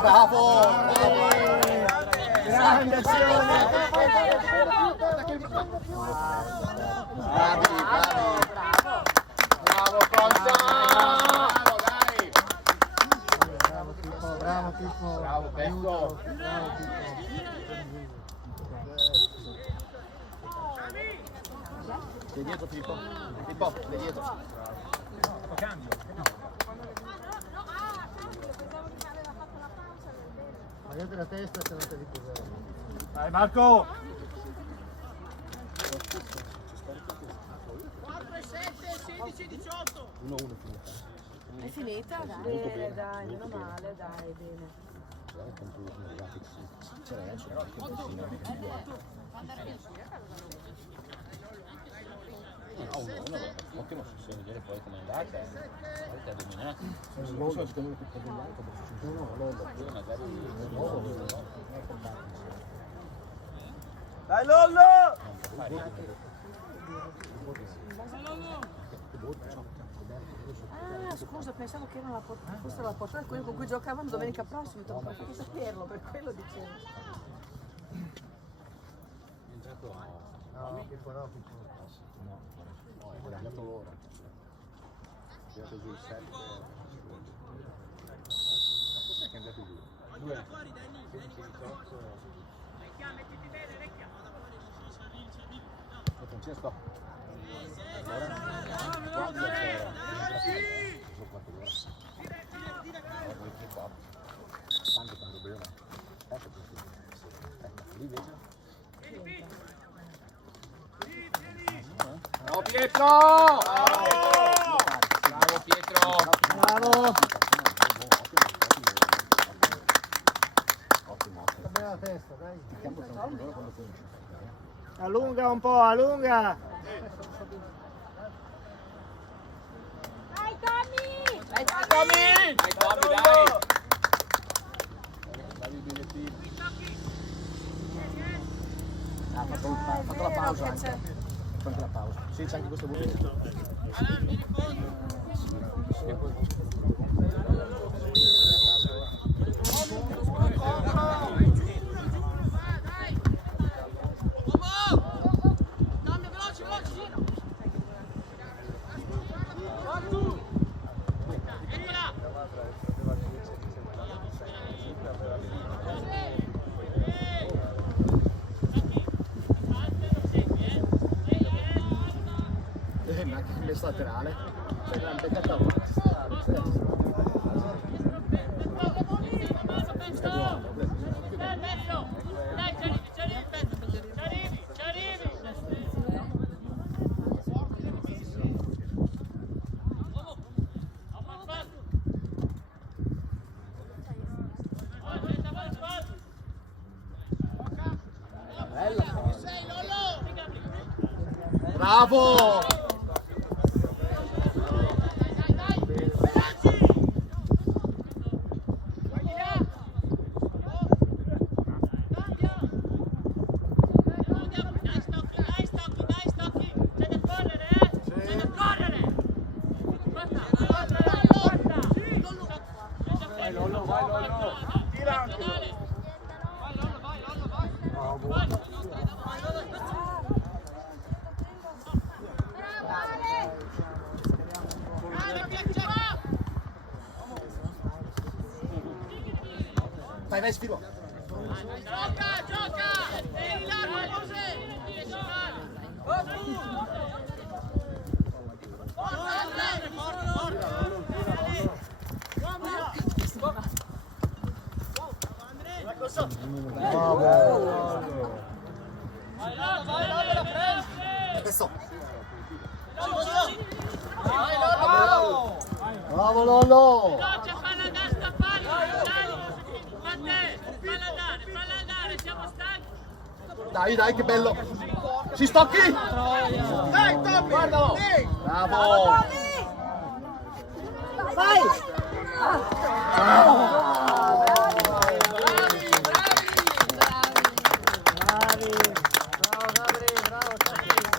Bravo! Grande azione! Bravi, bravi! Bravo Conta! Bravo, dai! Bravo Pippo, bravo Pippo! Bravo Pecco! Bravo Pippo! Sei dietro Pippo! Pippo, sei dietro! Guardate la testa se non ti riposare. Dai Marco! 4, 7, 16, 18. 1-1 È finita? Bene, dai, meno male, dai, bene. Ottimo, se vedere poi come è andata, a dominare. Dai Lollo! Ah, scusa, pensavo che era fosse la portata quello con cui giocavano domenica prossima, devo proprio saperlo, per quello dicevo. No, Pippo no, Pippo. No, è andato l'ora. È andato giù il 7. Cos'è che è andato giù? 2, 16, 18. Mettiti bene, vecchia. Francesco. Bravo Pietro! Bravo Pietro! Bravo! Sta bene la testa, dai. Allunga un po', allunga! Dai Tommy! Dai Tommy, dai! Ha fatto la pausa anche. Ha fatto la pausa. Sì, c'è anche questo buco. Ma anche il messo laterale. Cioè, l'ha beccato bravo! Vai, vai, Spiro! Gioca, gioca! Vieni là, Adesso! Bravo Lollo! Dai, dai, che bello! Si stocchi! Dai, Tommy! Guardalo! Bravo! Vai!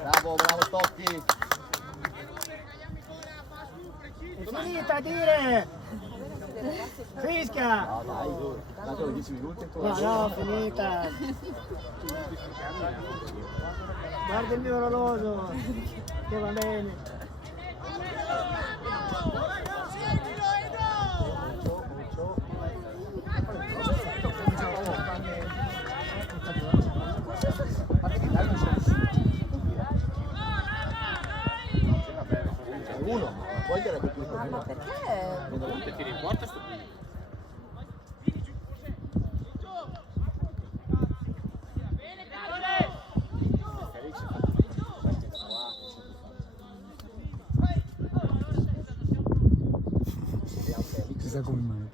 Bravo, bravo Stocchi! Finita, dire! Fischia! No, dai, dato 10 minuti. No, no, finita! Guarda il mio orologio, che va bene! Uno, poi che era più Chissà come mai.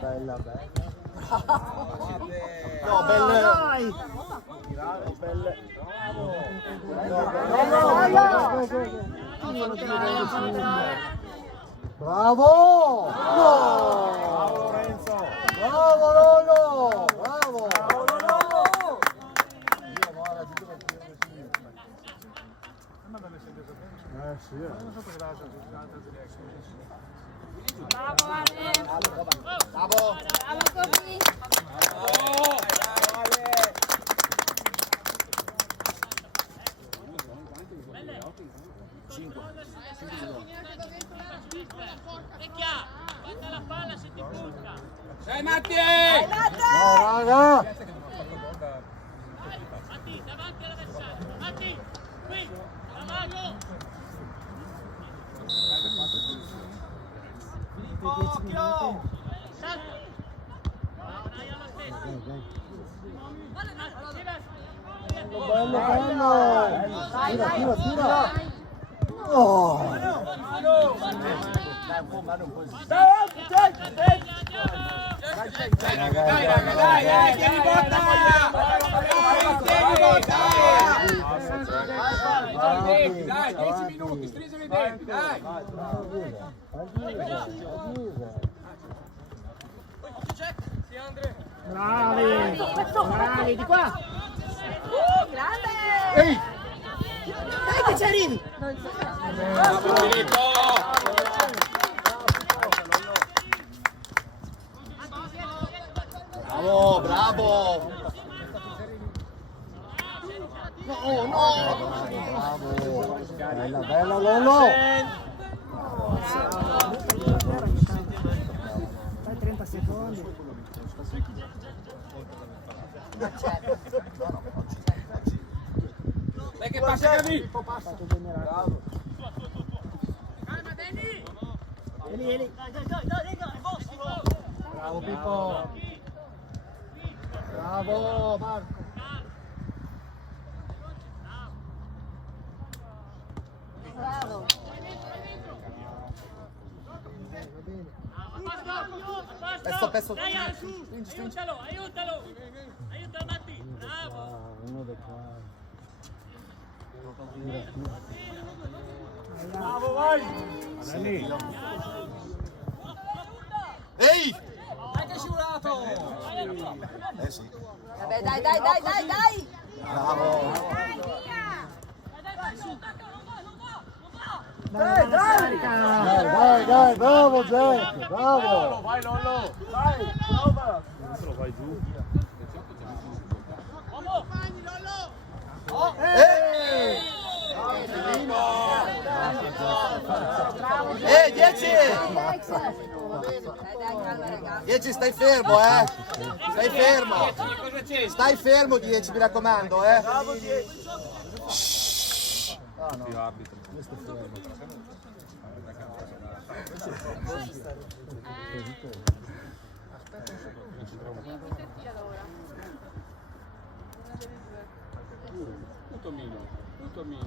Bella. No, belle. Bravo! No! Bravo Lorenzo! Bravo Lolo! Bravo! Sì. Bravo Ale. Bravo! Bravo Copi. Dai Matti! Dai raga! Matti, davanti all'avversario! Matti, qui! Davanti! Occhio! Bello! Tira! Oh! Dai, tieni botta! Dai, 10 minuti, stringere i denti, dai! Bravi, di qua! Grande. Ehi! Dai che ci arrivi! Bravo Filippo! Bravo! No! Bravo! Bella Lolo! Dai 30 secondi. Dai che passa Gavi! Eli. Bravo Pippo! Bravo Marco! Bravo. Pesto! Aiutalo! Aiutalo Matti! Bravo! Uno da qua. Bravo, vai! Ehi! Dai che è scivolato! Sì. Vabbè, dai. Bravo! Dai! Dai, bravo Jack! Bravo! Vai Lollo! Dai, prova! Ehi, 10! Dai, calma ragazzi. 10, stai fermo, Stai fermo! Cosa c'è? Stai fermo, 10, mi raccomando, Bravo 10. Tutto mio.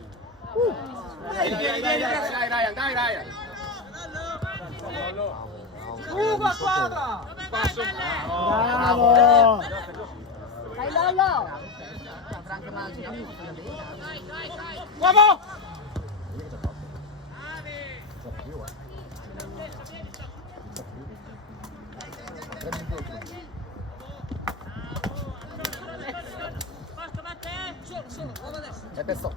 Vieni, dai Ryan! Uva squadra! Bravo! Dai Lollo. Bravo! È pesto!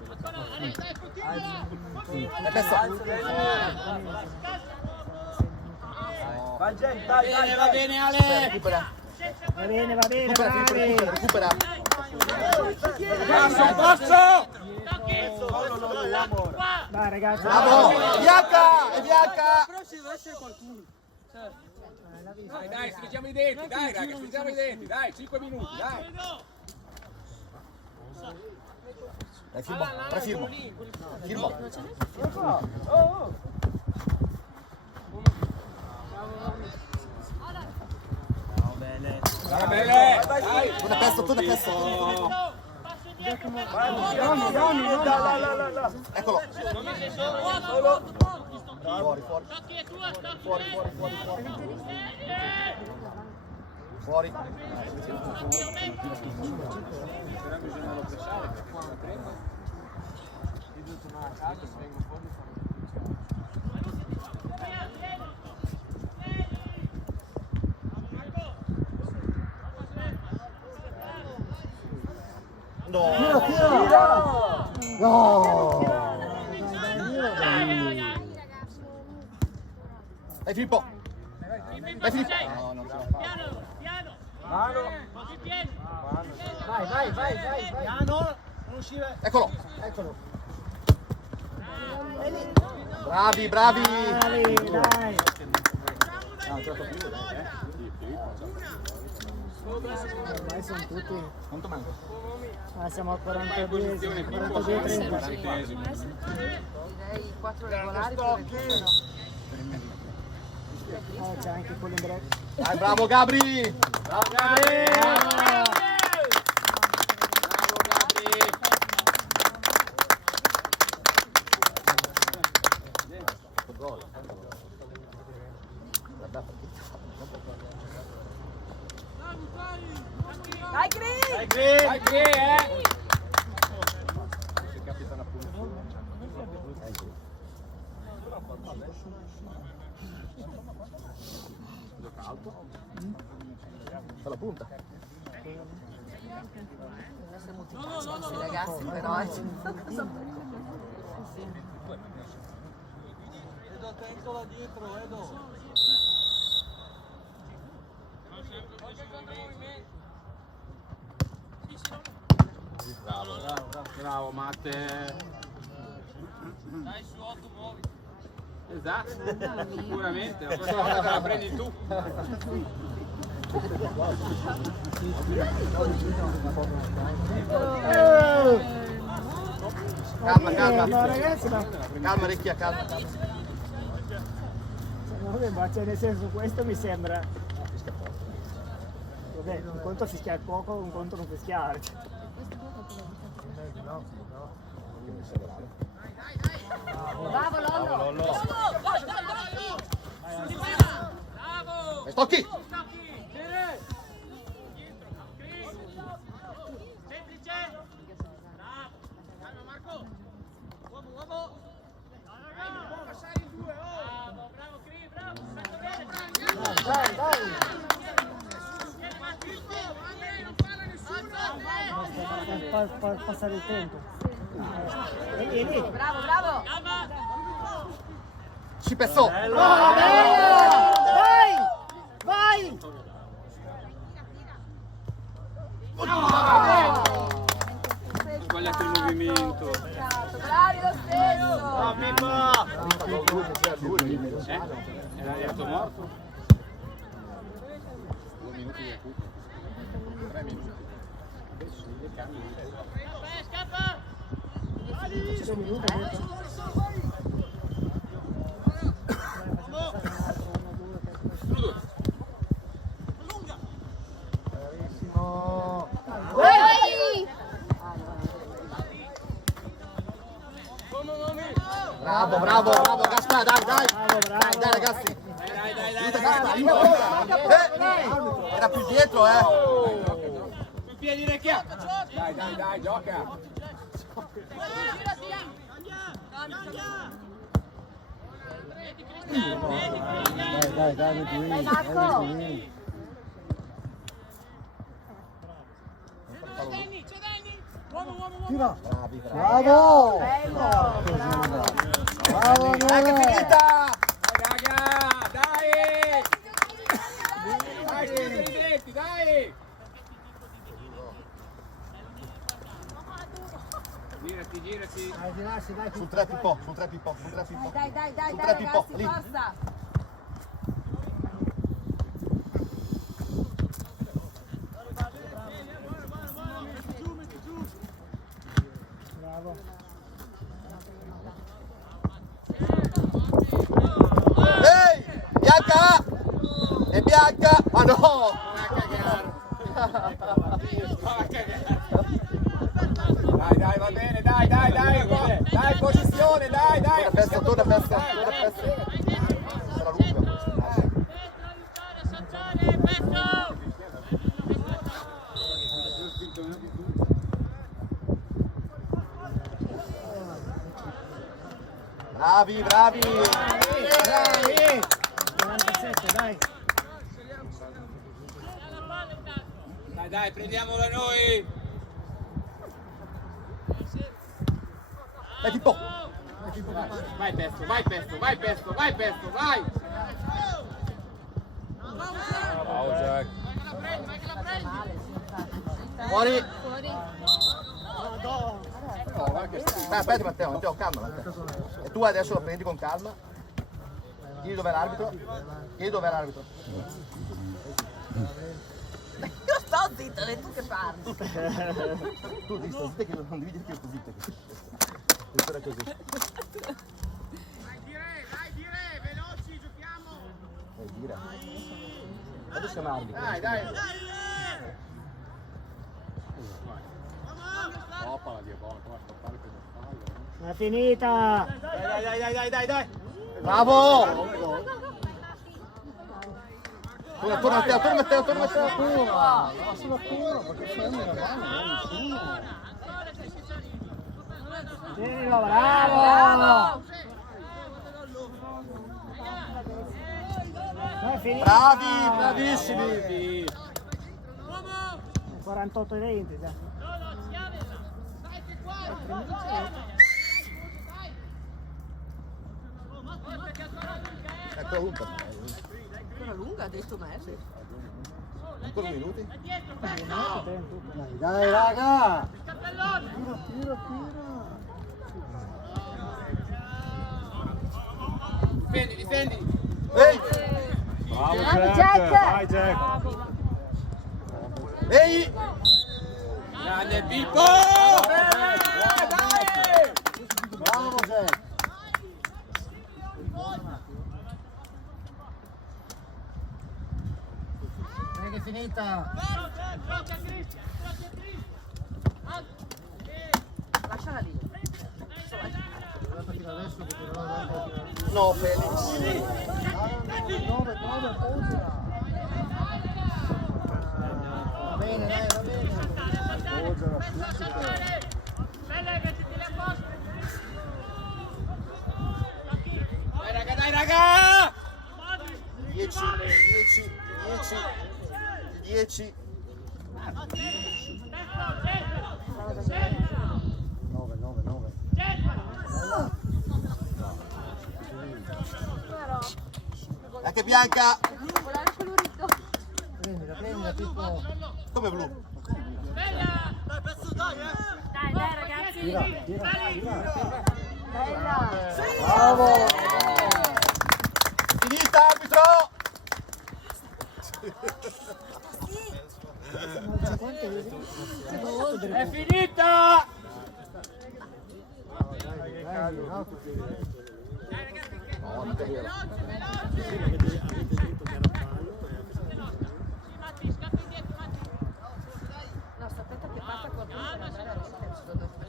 Vai Jack, dai. Va bene Ale! Recupera! Va bene, bravi! Recupera! Passo! Dai ragazzi. Bravo! Bianca! È bianca! Però ci deve essere qualcuno. Dai, stringiamo i denti, dai raga, stringiamo i denti, dai, 5 minuti, dai. Dai, firmo, prefirmo. Firmo. Va bene, dai. Torna presto, torna presto. Eccolo. Fuori, fuori. Fuori. Dai Filippo! Dai Filippo! No, non ce la fa. Vai. Piano, non uscire. Eccolo! Bravi, bravi! Dai. Ormai sono tutti. Quanto manca? Siamo al 42-30. Direi 4 regolari più 21. C'è anche quello in break. Dai, bravo Gabri! Bravo Gabri! Dai Cri! Dai Cri, Fa la punta. Bisogna essere multipatici questi ragazzi però. Edo, attento là dietro, Edo. Bravo Matte. Dai su 8, muovi. Esatto, sicuramente, la prossima volta te la prendi tu. Calma, calma. No ragazzi, Calma, Ricchia, calma. vabbè, ma cioè nel senso questo mi sembra. Vabbè, un conto fischiare poco, un conto non fischiare. Bravo Lollo! Dai, Stocchi! Per passare il tempo. Vieni. Bravo! Ci pensò! Vai! Sbagliato il movimento. Bravi lo stesso! Era arrivato morto? 2 minuti di recupero. 3 minuti. Bravo, Gaspar, dai! Dai ragazzi! Era più dietro, Sui piedi Recchia! Dai, gioca! Dai, Marco! Tira! Bravo! Bravo! Dai che è finita! Raga, dai! Dai, stringi, dai! Girati! Sul 3 Pippo, sul 3 Pippo. Dai, Sul 3 Pippo, ragazzi, lì. forza! Bravo. Ehi! Bianca! È bianca! Ma no! Dai, va bene, dai, posizione, dai. Torna festa. Sarà lunga questa. Bravi! 47, dai. Dai, prendiamola noi! Dai Pippo! Vai Pesto, vai! Ciao Jack. Fuori! Fuori. Aspetta Matteo, calma. E tu adesso lo prendi con calma. Chiedi dov'è l'arbitro. Io sto zitta, sei tu che parli. Tu ti sto zitta che non devi dire che io sto zitta. Funziona così. Vai dire, veloci, giochiamo! Dire. Adesso siamo arbitri. Dai. È finita. Dai. Bravo! Torna Matteo. Tienilo, bravo. È finita. Bravissimi! 48-20 già. Ecco lunga. Ancora lunga, ha detto Merli. Ancora minuti? Dai raga. Tira. Difendi! Ehi! Bravo Jack. Vai Jack. Ehi! Grande Pippo! Bravo Jack! È finita. Lasciala lì. No, Felix! Va bene, dai, va bene. Dai raga! 10. 9. Anche Bianca! Volare colorito. Prendila, Pippo. Come blu? Dai ragazzi. Tira. Bella. Bravo. Finita, arbitro! È finita! No, aspetta che passa qualcuno per andare a rete, secondo me.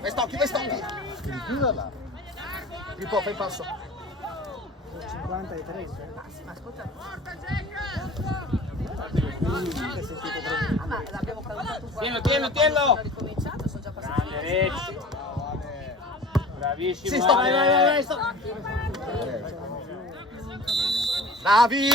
Vai stocchi! Tirala! Pippo, fai il passo. 50 e 30. Ma ascolta. Ma l'abbiamo calcolato un po'. Tienilo! Ho ricominciato, sono già passati. Grande Ricci. Bravissimo. Sì, stop. Ale. Bravi!